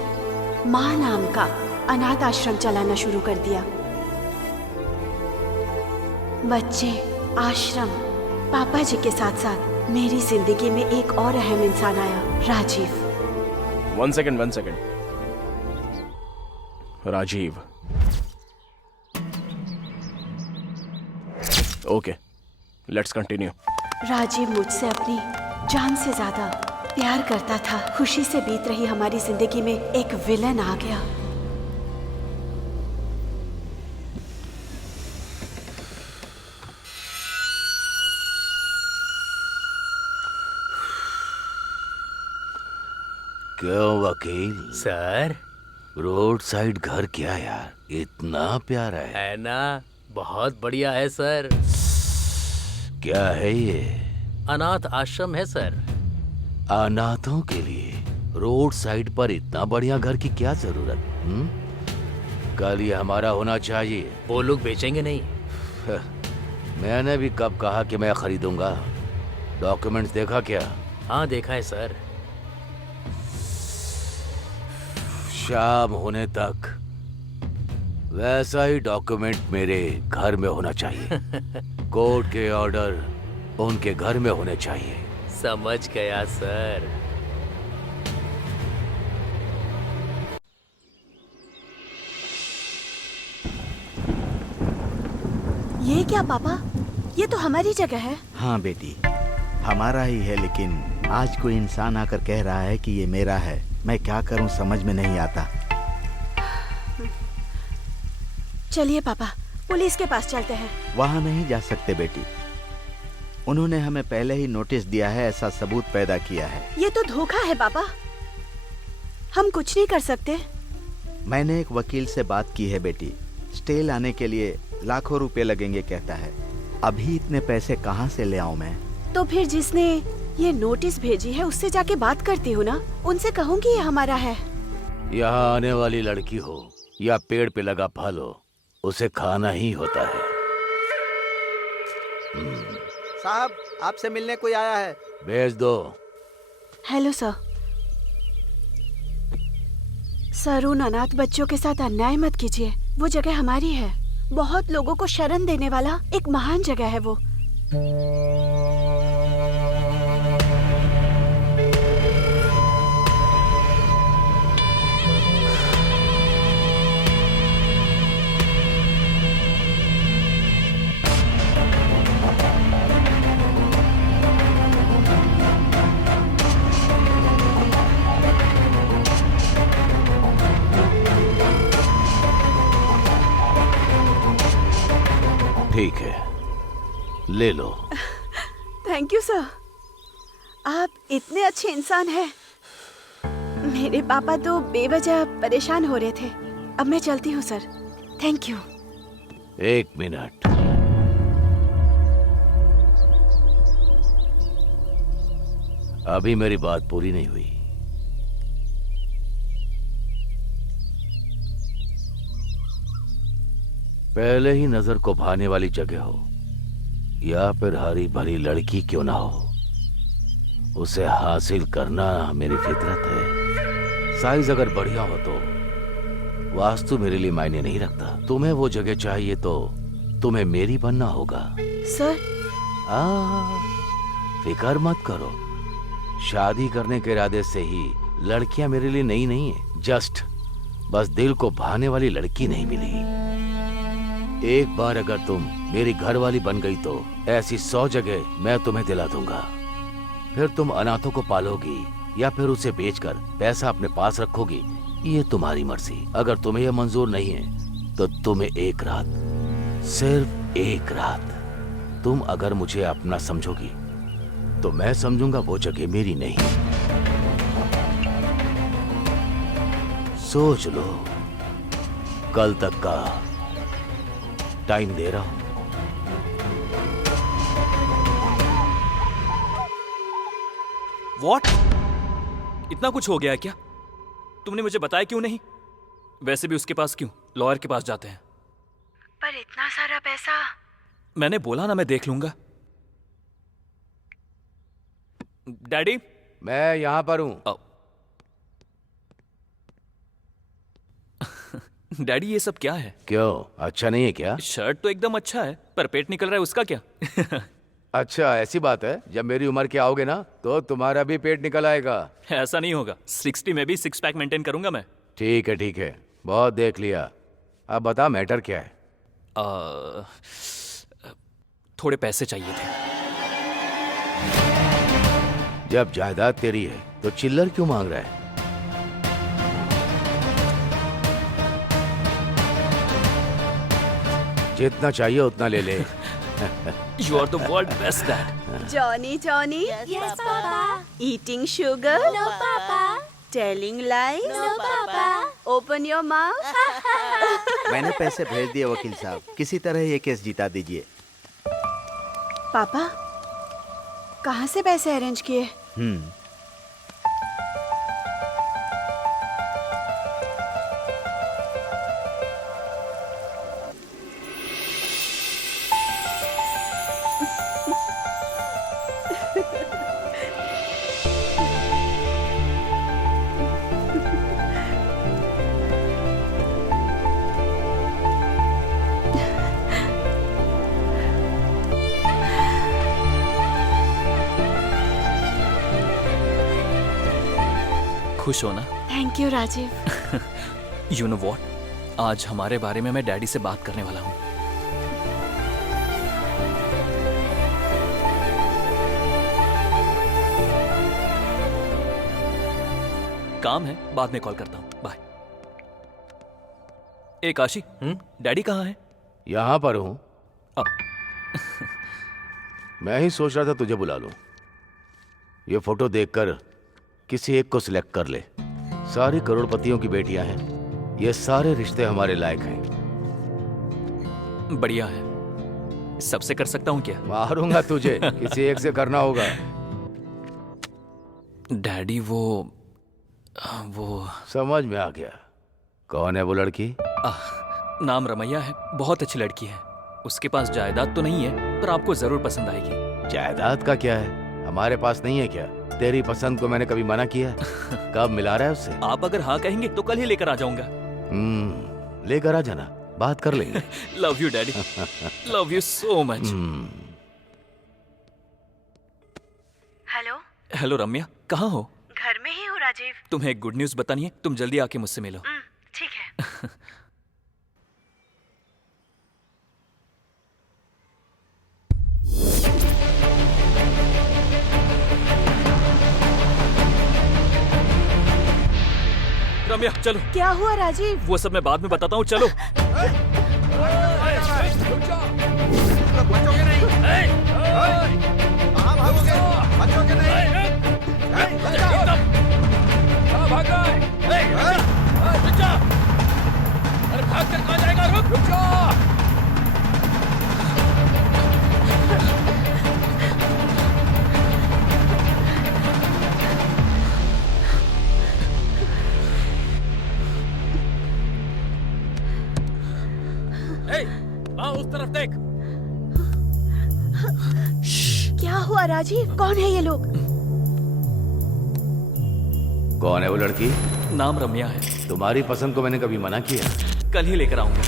माँ नाम का अनाथ आश्रम चलाना शुरू कर दिया। बच्चे, आश्रम, पापा जी के साथ साथ मेरी जिंदगी में एक और अहम इंसान आया, Rajeev. One second. Rajeev, okay, let's continue. Rajeev मुझसे अपनी जान से ज्यादा प्यार करता था। खुशी से बीत रही हमारी जिंदगी में एक विलन आ गया। क्यों वकील? सर, रोड साइड घर क्या यार, इतना प्यारा है। है ना? बहुत बढ़िया है सर। क्या है ये? अनाथ आश्रम है सर। अनाथों के लिए रोड साइड पर इतना बढ़िया घर की क्या जरूरत? कल ये हमारा होना चाहिए। वो लोग बेचेंगे नहीं। मैंने भी कब कहा कि मैं खरीदूंगा? डॉक्यूमेंट्स देखा क्या? हाँ देखा है सर। शाम होने तक वैसा ही डॉक्यूमेंट मेरे घर में होना चाहिए। कोर्ट के ऑर्डर उनके घर में होने चाहिए। समझ गया सर। ये क्या पापा? ये तो हमारी जगह है। हाँ बेटी, हमारा ही है, लेकिन आज कोई इंसान आकर कह रहा है कि ये मेरा है। मैं क्या करूं समझ में नहीं आता। चलिए पापा, पुलिस के पास चलते हैं। वहाँ नहीं जा सकते बेटी, उन्होंने हमें पहले ही नोटिस दिया है, ऐसा सबूत पैदा किया है। ये तो धोखा है पापा, हम कुछ नहीं कर सकते। मैंने एक वकील से बात की है बेटी, स्टे लाने के लिए लाखों रुपए लगेंगे कहता है। अभी इतने पैसे कहाँ से ले आऊं मैं? तो फिर जिसने ये नोटिस भेजी है उससे जाके बात करती हूँ ना, उनसे कहूँगी ये हमारा है। यहाँ आने वाली लड़की हो या पेड़ पे लगा फल हो, उसे खाना ही होता है। साहब, आपसे मिलने कोई आया है। भेज दो। Hello sir. सर, उन अनाथ बच्चों के साथ अन्याय मत कीजिए। वो जगह हमारी है। बहुत लोगों को शरण देने वाला एक महान जगह है वो। ठीक है, ले लो। थैंक यू सर, आप इतने अच्छे इंसान हैं। मेरे पापा तो बेवजह परेशान हो रहे थे। अब मैं चलती हूँ सर। Thank you. एक मिनट, अभी मेरी बात पूरी नहीं हुई। पहले ही नजर को भाने वाली जगह हो या फिर हरी भरी लड़की क्यों ना हो, उसे हासिल करना मेरी फितरत है। साइज अगर बढ़िया हो तो वास्तु मेरे लिए मायने नहीं रखता। तुम्हें वो जगह चाहिए तो तुम्हें मेरी बनना होगा। सर, फिक्र मत करो, शादी करने के इरादे से ही लड़कियां मेरे लिए नई नहीं है। जस्ट बस दिल को भाने वाली लड़की नहीं मिली। एक बार अगर तुम मेरी घरवाली बन गई तो ऐसी 100 जगह मैं तुम्हें दिला दूंगा। फिर तुम अनाथों को पालोगी या फिर उसे बेचकर पैसा अपने पास रखोगी, ये तुम्हारी मर्जी। अगर तुम्हें यह मंजूर नहीं है तो तुम्हें एक रात, सिर्फ एक रात, तुम अगर मुझे अपना समझोगी तो मैं समझूंगा वो जगह मेरी नहीं। सोच लो, कल तक का टाइम दे रहा हूं। What? इतना कुछ हो गया है क्या? तुमने मुझे बताया क्यों नहीं? वैसे भी उसके पास क्यों, लॉयर के पास जाते हैं। पर इतना सारा पैसा। मैंने बोला ना, मैं देख लूंगा। डैडी, मैं यहां पर हूं। डैडी, ये सब क्या है? क्यों, अच्छा नहीं है क्या? शर्ट तो एकदम अच्छा है, पर पेट निकल रहा है, उसका क्या? अच्छा, ऐसी बात है। जब मेरी उम्र के आओगे ना तो तुम्हारा भी पेट निकल आएगा। ऐसा नहीं होगा। 60 में भी 6 पैक मेंटेन करूंगा मैं। ठीक है ठीक है, बहुत देख लिया। अब बता, मैटर क्या है? थोड़े पैसे चाहिए थे। जब जायदाद तेरी है तो चिल्लर क्यों मांग रहा है? जितना चाहिए उतना ले ले। You are the world best dad. Johnny Johnny, Yes, Papa. Eating sugar, No, Papa. Telling lies, No, Papa. Open your mouth. मैंने पैसे भेज दिए वकील साहब, किसी तरह ये केस जिता दीजिए। पापा, कहाँ से पैसे अरेंज किए? खुश हो ना? Thank you Rajeev. You know what, आज हमारे बारे में मैं डैडी से बात करने वाला हूँ। काम है, बाद में कॉल करता हूँ। बाय। ए काशी, डैडी कहाँ है? यहां पर हूं। अ, मैं ही सोच रहा था तुझे बुला लूं। ये फोटो देखकर किसी एक को सिलेक्ट कर ले। सारी करोड़पतियों की बेटियां हैं। ये सारे रिश्ते हमारे लायक हैं। बढ़िया है। सबसे कर सकता हूँ क्या? मारूंगा तुझे, किसी एक से करना होगा। डैडी वो समझ में आ गया। कौन है वो लड़की? नाम रमैया है, बहुत अच्छी लड़की है। उसके पास जायदाद तो नहीं है, पर आपको जरूर पसंद आएगी। जायदाद का क्या है, हमारे पास नहीं है क्या? तेरी पसंद को मैंने कभी मना किया? कब मिला रहा है उससे? आप अगर हाँ कहेंगे तो कल ही लेकर आ जाऊंगा। लेकर आ जाना, बात कर लेंगे। Love you daddy, love you so much. Hello, hello Ramya, कहाँ हो? घर में ही हूँ राजीव। तुम्हें एक गुड न्यूज बतानी है, तुम जल्दी आके मुझसे मिलो। ठीक है। रम्या चलो। क्या हुआ राजीव? वो सब मैं बाद में बताता हूँ, चलो। उस तरफ देख। क्या हुआ राजीव? कौन है ये लोग? कौन है वो लड़की? नाम रम्या है। तुम्हारी पसंद को मैंने कभी मना किया? कल ही लेकर आऊंगा।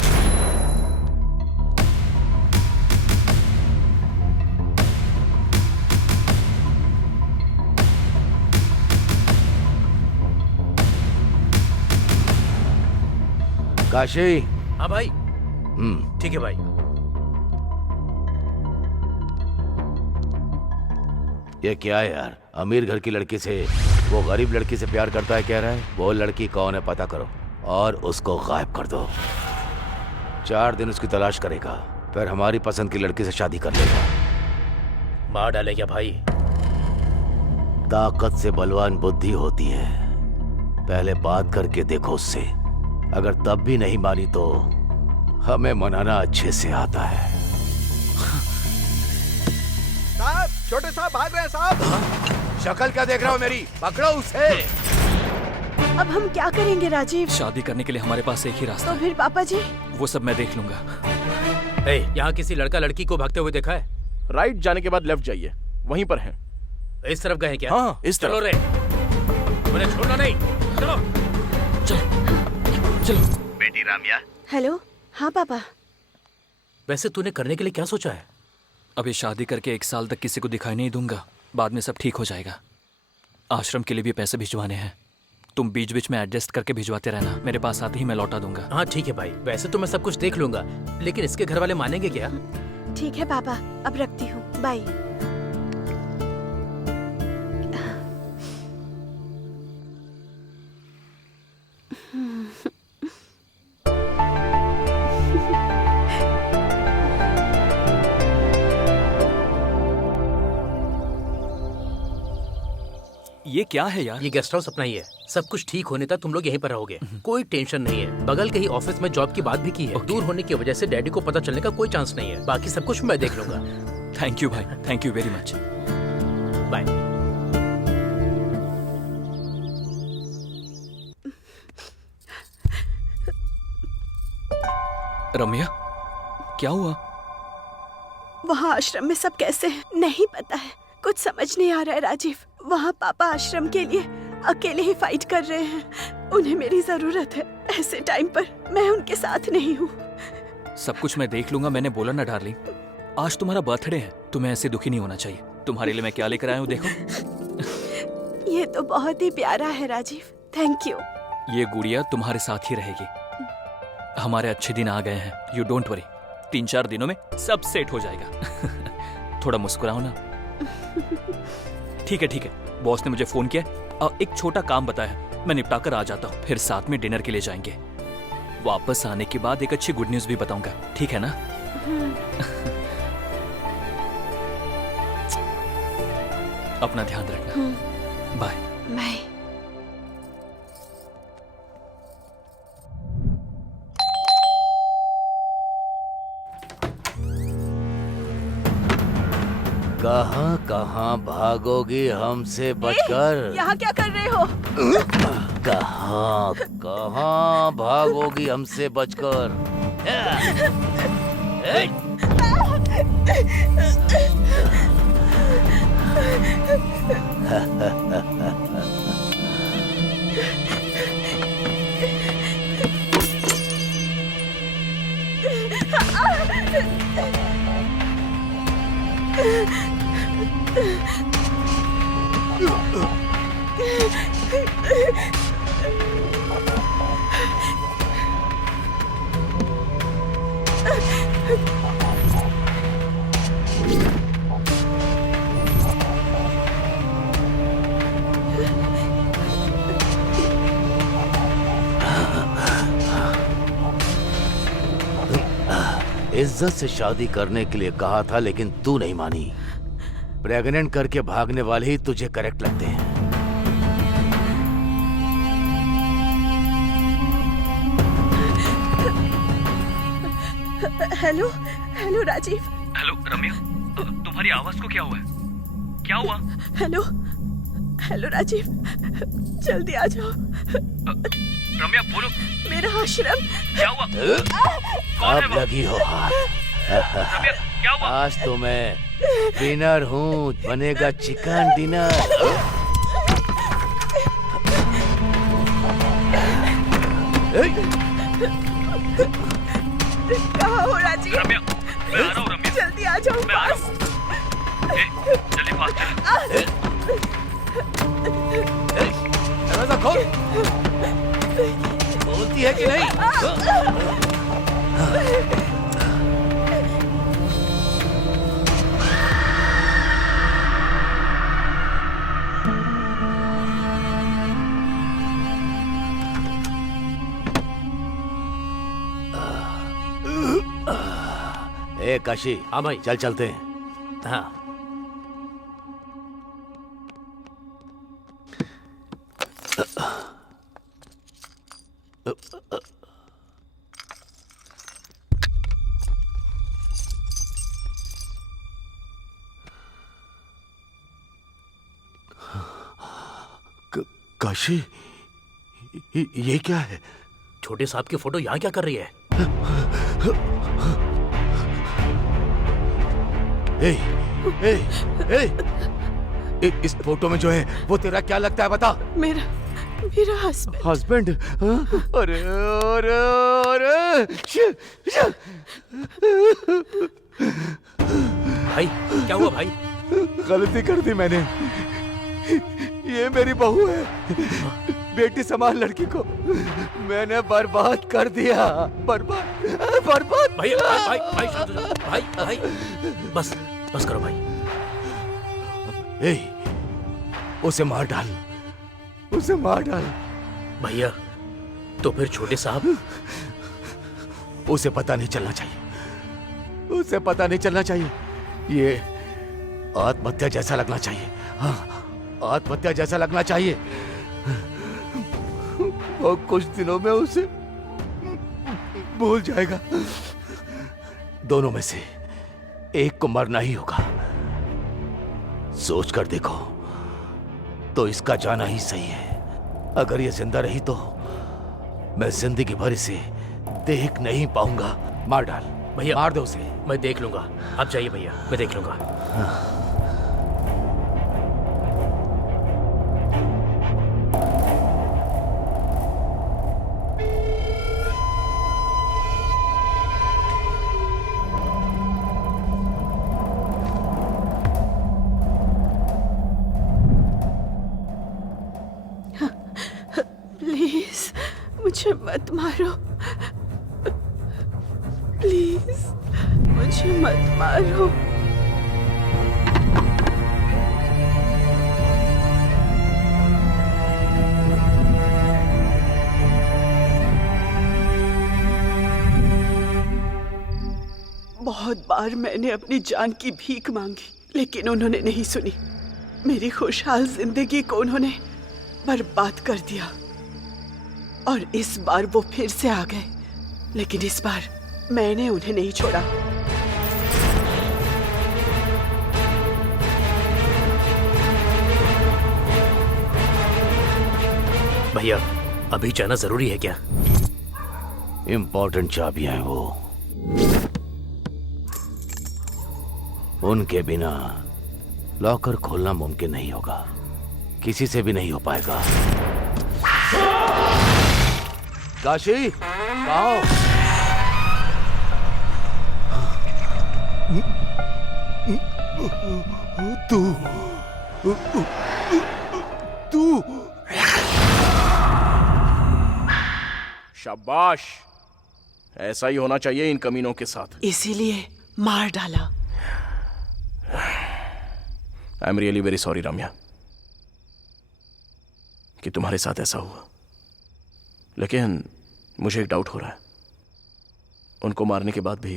काशी। हाँ भाई। ठीक है भाई। ये क्या है यार? अमीर घर की लड़की से वो गरीब लड़की से प्यार करता है कह रहा है। वो लड़की कौन है पता करो और उसको गायब कर दो। 4 दिन उसकी तलाश करेगा, फिर हमारी पसंद की लड़की से शादी कर लेगा। मार डाले क्या भाई? ताकत से बलवान बुद्धि होती है। पहले बात करके देखो उससे, अगर तब भी नहीं मानी तो हमें मनाना अच्छे से आता है। साहब, छोटे साहब भाग रहे हैं साहब। शक्ल क्या देख रहा हो मेरी? पकड़ो उसे। अब हम क्या करेंगे राजीव? शादी करने के लिए हमारे पास एक ही रास्ता तो फिर पापा जी? वो सब मैं देख लूंगा। यहाँ किसी लड़का लड़की को भागते हुए देखा है? राइट जाने के बाद लेफ्ट जाइए, वहीं पर है। इस तरफ गए क्या? हाँ, इस तरफ। चलो रे, मुझे छोड़ना नहीं। चलो चलो चलो। बेटी रामिया। हेलो। हाँ पापा। वैसे तूने करने के लिए क्या सोचा है? अभी शादी करके 1 साल तक किसी को दिखाई नहीं दूंगा, बाद में सब ठीक हो जाएगा। आश्रम के लिए भी पैसे भिजवाने हैं, तुम बीच बीच में एडजस्ट करके भिजवाते रहना, मेरे पास आते ही मैं लौटा दूंगा। हाँ ठीक है भाई, वैसे तो मैं सब कुछ देख लूंगा, लेकिन इसके घर वाले मानेंगे क्या? ठीक है पापा, अब रखती हूँ, बाय। ये क्या है यार? ये गेस्ट हाउस अपना ही है। सब कुछ ठीक होने तक तुम लोग यहीं पर रहोगे, कोई टेंशन नहीं है। बगल के ही ऑफिस में जॉब की बात भी की है। दूर होने की वजह से डैडी को पता चलने का कोई चांस नहीं है। बाकी सब कुछ मैं देख लूंगा। थैंक यू भाई, thank you very much. Bye. Ramya, क्या हुआ? वहाँ आश्रम में सब कैसे हैं? नहीं पता है, कुछ समझ नहीं आ रहा है राजीव। वहाँ पापा आश्रम के लिए अकेले ही फाइट कर रहे हैं। उन्हें मेरी जरूरत है। ऐसे टाइम पर मैं उनके साथ नहीं हूँ। सब कुछ मैं देख लूंगा। मैंने बोला ना डार्लिंग, आज तुम्हारा बर्थडे है, तुम्हें ऐसे दुखी नहीं होना चाहिए। तुम्हारे लिए मैं क्या लेकर आया हूँ देखो। ये तो बहुत ही प्यारा है राजीव, थैंक यू। ये गुड़िया तुम्हारे साथ ही रहेगी। हमारे अच्छे दिन आ गए हैं, यू डोंट वरी। 3-4 दिनों में सब सेट हो जाएगा। थोड़ा मुस्कुराओ ना। ठीक है ठीक है, बॉस ने मुझे फोन किया और एक छोटा काम बताया, मैं निपटा कर आ जाता हूँ। फिर साथ में डिनर के लिए जाएंगे। वापस आने के बाद एक अच्छी गुड न्यूज भी बताऊंगा, ठीक है ना? अपना ध्यान रखना। Bye bye. कहाँ कहाँ भागोगी हमसे बचकर? यहाँ क्या कर रहे हो? कहाँ कहाँ भागोगी हमसे बचकर? इज्जत से शादी करने के लिए कहा था, लेकिन तू नहीं मानी। प्रेग्नेंट करके भागने वाले ही तुझे करेक्ट लगते हैं। Hello hello Rajeev. Hello Ramya, तुम्हारी आवाज को क्या हुआ है? क्या हुआ? हेलो हेलो राजीव, जल्दी आ जाओ। रम्या बोलो। मेरा आश्रम। क्या हुआ? अब लगी हो हाथ। रम्या क्या हुआ? आज तो मैं डिनर हूँ, बनेगा चिकन डिनर। कहाँ हो राजीव? रम्या मैं आ रहा हूँ। रम्या जल्दी आ जाओ पास। जल्दी पास चल। दरवाजा खोल। बोलती है कि नहीं? ए काशी। हाँ भाई। चल चलते हैं। हाँ। काशी, ये क्या है? छोटे साहब की फोटो यहाँ क्या कर रही है? ए, ए, ए, इस फोटो में जो है वो तेरा क्या लगता है बता? मेरा हस्बैंड। हस्बैंड? अरे अरे अरे भाई क्या हुआ भाई? गलती कर दी मैंने। ये मेरी बहू है। बेटी समान लड़की को मैंने बर्बाद कर दिया। बर्बाद। भाई भाई भाई शांत हो जाओ। भाई भाई बस बस करो भाई। ए, उसे मार डाल। उसे मार डाल। भैया तो फिर छोटे साहब? उसे पता नहीं चलना चाहिए। उसे पता नहीं चलना चाहिए। ये आत्महत्या जैसा लगना चाहिए। हाँ, आत्महत्या जैसा लगना चाहिए। और कुछ दिनों में उसे भूल जाएगा। दोनों में से एक को मरना ही होगा। सोच कर देखो तो इसका जाना ही सही है। अगर ये जिंदा रही तो मैं जिंदगी भर इसे देख नहीं पाऊंगा। मार डाल भैया। मार दो उसे। मैं देख लूंगा, आप जाइए भैया, मैं देख लूंगा। प्लीज मुझे मत मारो। प्लीज मुझे मत मारो। बहुत बार मैंने अपनी जान की भीख मांगी, लेकिन उन्होंने नहीं सुनी। मेरी खुशहाल जिंदगी को उन्होंने बर्बाद कर दिया। और इस बार वो फिर से आ गए, लेकिन इस बार मैंने उन्हें नहीं छोड़ा। भैया अभी जाना जरूरी है क्या? इंपॉर्टेंट चाबियां हैं वो। उनके बिना लॉकर खोलना मुमकिन नहीं होगा। किसी से भी नहीं हो पाएगा। काशी, कहाँ हो? तू शाबाश। ऐसा ही होना चाहिए इन कमीनों के साथ। इसीलिए मार डाला। I am really very sorry Ramya कि तुम्हारे साथ ऐसा हुआ, लेकिन मुझे एक डाउट हो रहा है। उनको मारने के बाद भी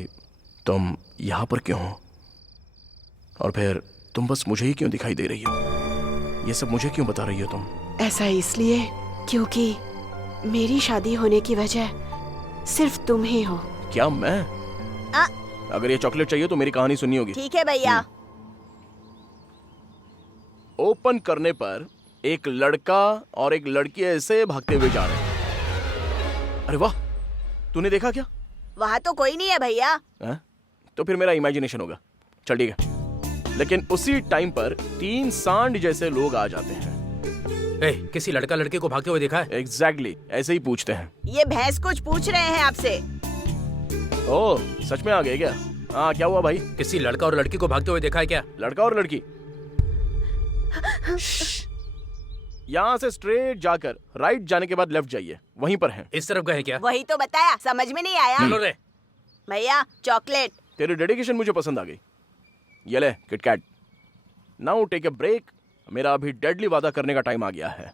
तुम यहां पर क्यों हो? और फिर तुम बस मुझे ही क्यों दिखाई दे रही हो? ये सब मुझे क्यों बता रही हो तुम? ऐसा इसलिए क्योंकि मेरी शादी होने की वजह सिर्फ तुम ही हो। क्या मैं? अगर ये चॉकलेट चाहिए तो मेरी कहानी सुननी होगी। ठीक है भैया। ओपन करने पर एक लड़का और एक लड़की ऐसे भागते हुए जा रहे हैं। अरे वाह, तूने देखा क्या? वहाँ तो कोई नहीं है भैया। तो फिर मेरा इमेजिनेशन होगा। चल ठीक है। लेकिन उसी टाइम पर 3 सांड जैसे लोग आ जाते हैं। किसी लड़का लड़के को भागते हुए देखा है? एग्जैक्टली, ऐसे ही पूछते हैं। ये भैंस कुछ पूछ रहे हैं आपसे। ओह, सच में आ गए क्या? हाँ, क्या हुआ भाई? किसी लड़का और लड़की को भागते हुए देखा है क्या? लड़का और लड़की? यहाँ से स्ट्रेट जाकर राइट जाने के बाद लेफ्ट जाइए, वहीं पर हैं। इस तरफ गए क्या? वही तो बताया, समझ में नहीं आया। चलो रे भैया, चॉकलेट। तेरी डेडिकेशन मुझे पसंद आ गई। ये ले KitKat. Now take a break. मेरा अभी डेडली वादा करने का टाइम आ गया है।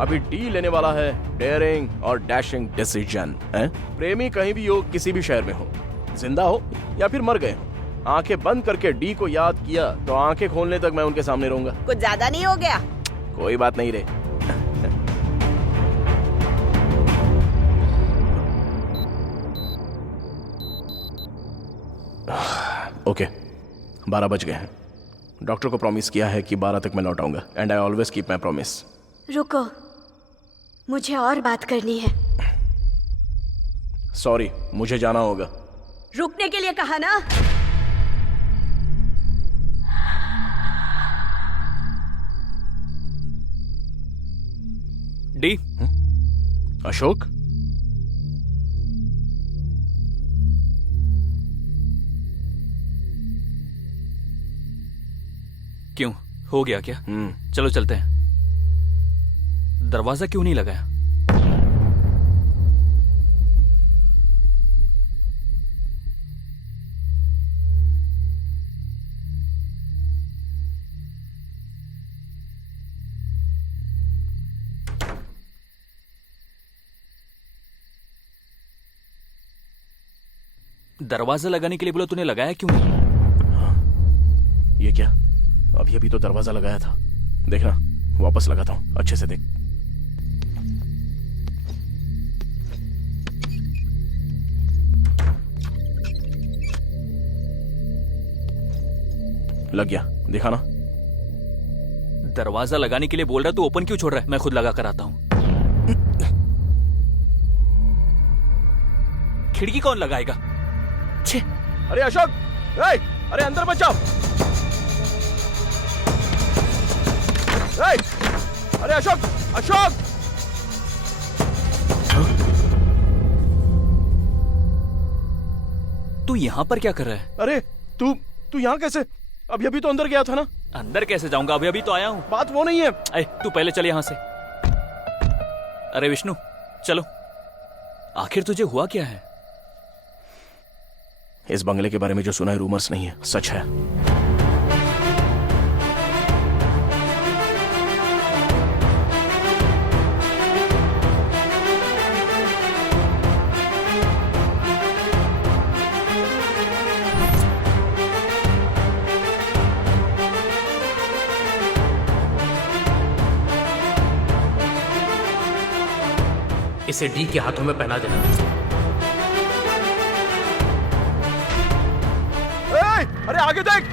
अभी डी लेने वाला है डेयरिंग और डैशिंग डिसीजन। प्रेमी कहीं भी हो, किसी भी शहर में हो, जिंदा हो या फिर मर गए हो, आंखें बंद करके डी को याद किया तो आंखें खोलने तक मैं उनके सामने रहूंगा। कुछ ज्यादा नहीं हो गया? कोई बात नहीं रे। ओके, 12 बज गए हैं। डॉक्टर को प्रॉमिस किया है कि 12 तक मैं लौट आऊंगा and I always keep my promise. रुको, मुझे और बात करनी है। सॉरी, मुझे जाना होगा। रुकने के लिए कहा ना। डी। अशोक, क्यों, हो गया क्या? चलो चलते हैं। दरवाजा क्यों नहीं लगाया? दरवाजा लगाने के लिए बोला, तूने लगाया क्यों नहीं? ये क्या? अभी अभी तो दरवाजा लगाया था। देखना, वापस लगाता हूं, अच्छे से देख। लग गया, देखा ना? दरवाजा लगाने के लिए बोल रहा, तू ओपन क्यों छोड़ रहा है? मैं खुद लगा कर आता हूं। खिड़की कौन लगाएगा? छे। अरे अशोक, अरे अंदर मत जाओ। अरे अशोक, अशोक! तू यहां पर क्या कर रहा है? अरे तू यहां कैसे? अभी अभी तो अंदर गया था ना। अंदर कैसे जाऊंगा? अभी अभी तो आया हूं। बात वो नहीं है। तू पहले चल यहां से। अरे विष्णु, चलो। आखिर तुझे हुआ क्या है? इस बंगले के बारे में जो सुना है रूमर्स नहीं है, सच है। इसे डी के हाथों में पहना देना। अरे आगे देख!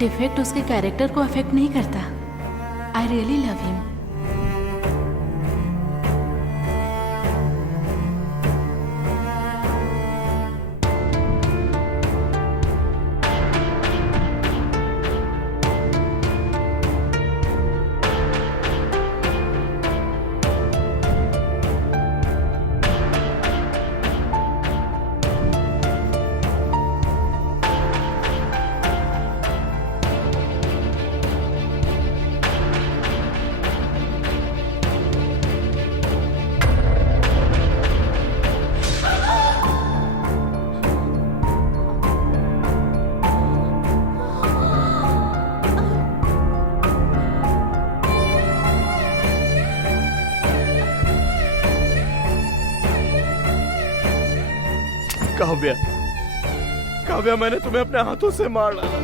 डिफेक्ट उसके कैरेक्टर को अफेक्ट नहीं करता। I really love him. Kavya, Kavya, मैंने तुम्हें अपने हाथों से मार डाला।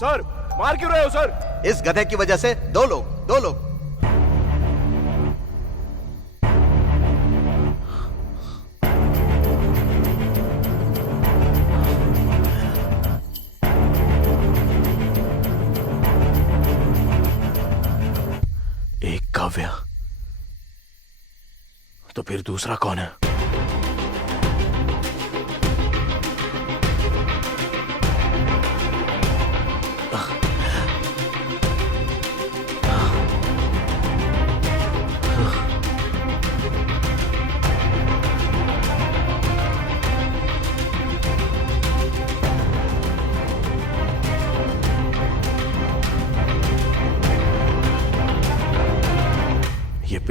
सर, मार क्यों रहे हो सर? इस गधे की वजह से दो लोग। एक काव्या, तो फिर दूसरा कौन है?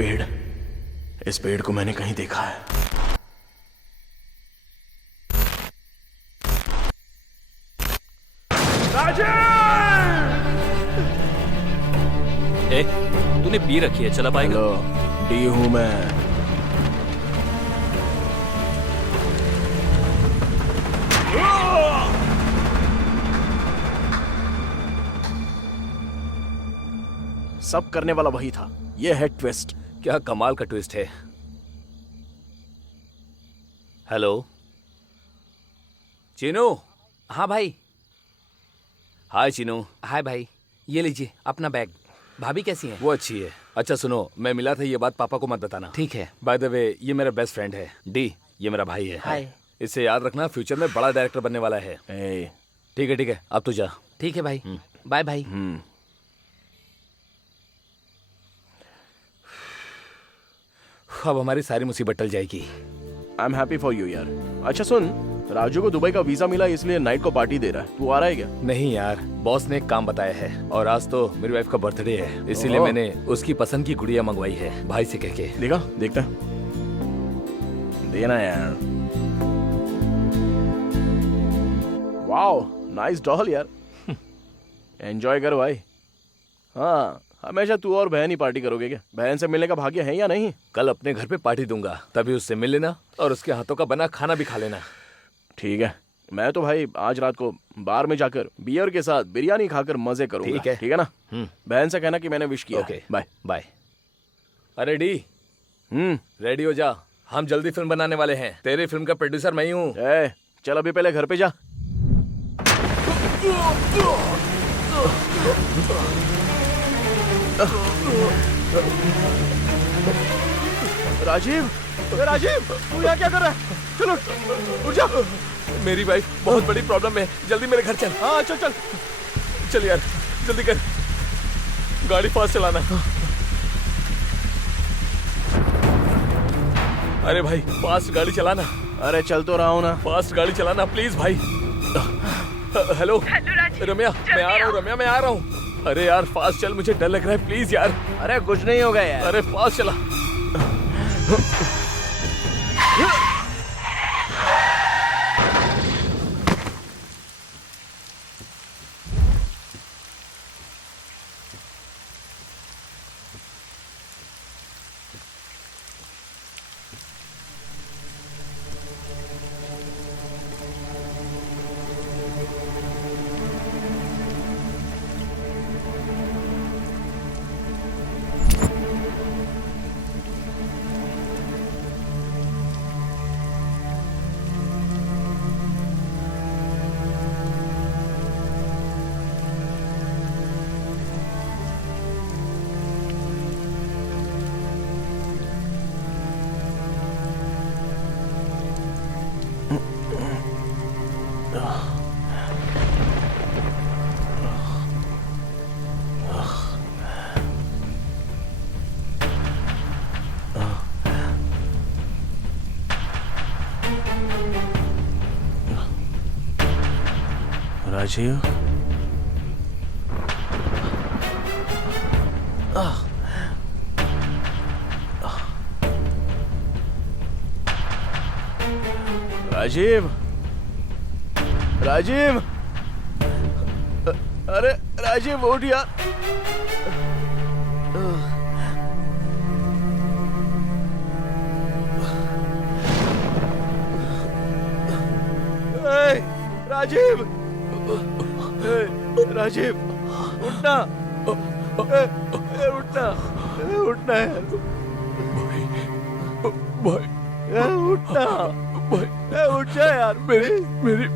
इस पेड़ को मैंने कहीं देखा है। ए, तूने पी रखी है, चला पाएगा? हेलो, डी हूं मैं। सब करने वाला वही था। ये है ट्विस्ट। क्या कमाल का ट्विस्ट है। हेलो चीनू। हाँ भाई। हाय चीनू। हाय भाई, ये लीजिए अपना बैग। भाभी कैसी हैं? वो अच्छी है। अच्छा सुनो, मैं मिला था, ये बात पापा को मत बताना। ठीक है। बाय द वे, ये मेरा बेस्ट फ्रेंड है डी। ये मेरा भाई है। हाय। इससे याद रखना, फ्यूचर में बड़ा डायरेक्टर बनने वाला है। ठीक है, अब तू जा। ठीक है भाई, बाय भाई। अब हमारी सारी मुसीबत टल जाएगी। I am happy for you यार। अच्छा सुन, राजू को दुबई का वीजा मिला, इसलिए नाइट को पार्टी दे रहा है। तू आ रहा है क्या? नहीं यार, बॉस ने एक काम बताया है, और आज तो मेरी वाइफ का बर्थडे है, इसीलिए ओह। मैंने उसकी पसंद की गुड़िया मंगवाई है भाई से कह के। देखता है। देना यार। वाओ, नाइस डॉल यार। एंजॉय कर भाई। हाँ, हमेशा तू और बहन ही पार्टी करोगे क्या? बहन से मिलने का भाग्य है या नहीं? कल अपने घर पे पार्टी दूंगा, तभी उससे मिल लेना और उसके हाथों का बना खाना भी खा लेना। ठीक है, मैं तो भाई आज रात को बार में जाकर बियर के साथ बिरयानी खाकर मजे करूंगा। ठीक है ना? बहन से कहना कि मैंने विश किया। Okay, bye bye. अरे डी, रेडी हो जा, हम जल्दी फिल्म बनाने वाले हैं। तेरी फिल्म का प्रोड्यूसर मैं ही हूँ। चल अभी पहले घर पे जा। राजीव, राजीव, तू यहाँ क्या कर रहा है? चलो उठ जा। मेरी वाइफ बहुत बड़ी प्रॉब्लम में, जल्दी मेरे घर चल। हाँ चल चल चल यार, जल्दी कर, गाड़ी फास्ट चलाना। अरे भाई, फास्ट गाड़ी चलाना। अरे चल तो रहा हूँ ना। फास्ट गाड़ी चलाना प्लीज भाई। हेलो रम्या, मैं आ रहा हूँ। रम्या, मैं आ रहा हूँ। अरे यार फास्ट चल, मुझे डर लग रहा है, प्लीज यार। अरे कुछ नहीं होगा यार। अरे फास्ट चला। राजीव, राजीव, राजीव, अरे राजीव उठ यार। राजीव, राजीव उठना, उठना, उठना यार। भाई उठना, उठ जा यार। मेरी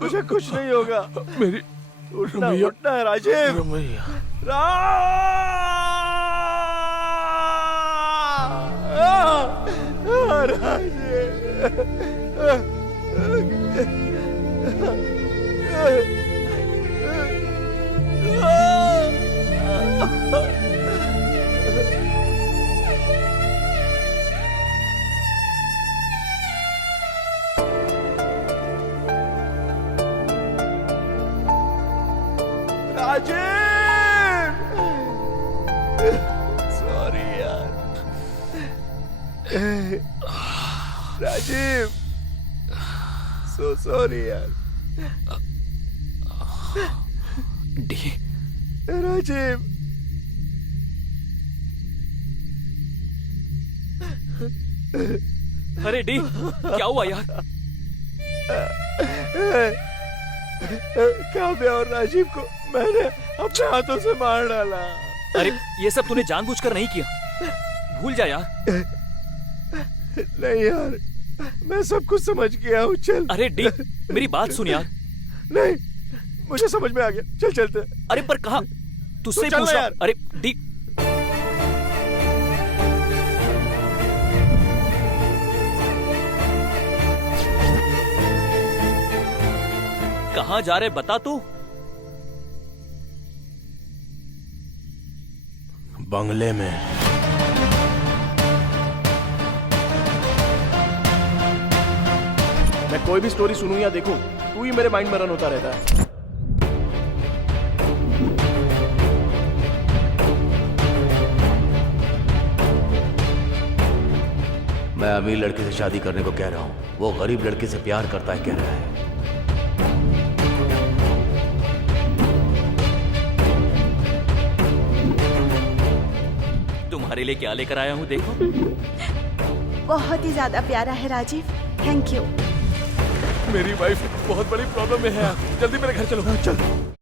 तुझे कुछ नहीं होगा। मेरी उठना, उठना राजीव। राजीव, राजीव, सो सॉरी यार। डी, राजीव, अरे डी, क्या हुआ यार? काव्या और राजीव को मैंने अपने हाथों से मार डाला। अरे ये सब तूने जानबूझकर नहीं किया, भूल जा यार। नहीं यार, मैं सब कुछ समझ गया हूँ। चल। अरे डी, मेरी बात सुन यार। नहीं, मुझे समझ में आ गया। चल चलते। अरे पर कहाँ? तुझसे चल पूछ रहा। यार। अरे डी, कहाँ जा रहे बता तू? बंगले में। मैं कोई भी स्टोरी सुनूं या देखूं, तू ही मेरे माइंड में रन होता रहता है। मैं अमीर लड़के से शादी करने को कह रहा हूँ, वो गरीब लड़के से प्यार करता है कह रहा है। तुम्हारे लिए क्या लेकर आया हूँ देखो। बहुत ही ज्यादा प्यारा है राजीव। Thank you. मेरी वाइफ बहुत बड़ी प्रॉब्लम में है। जल्दी मेरे घर चलो। चल।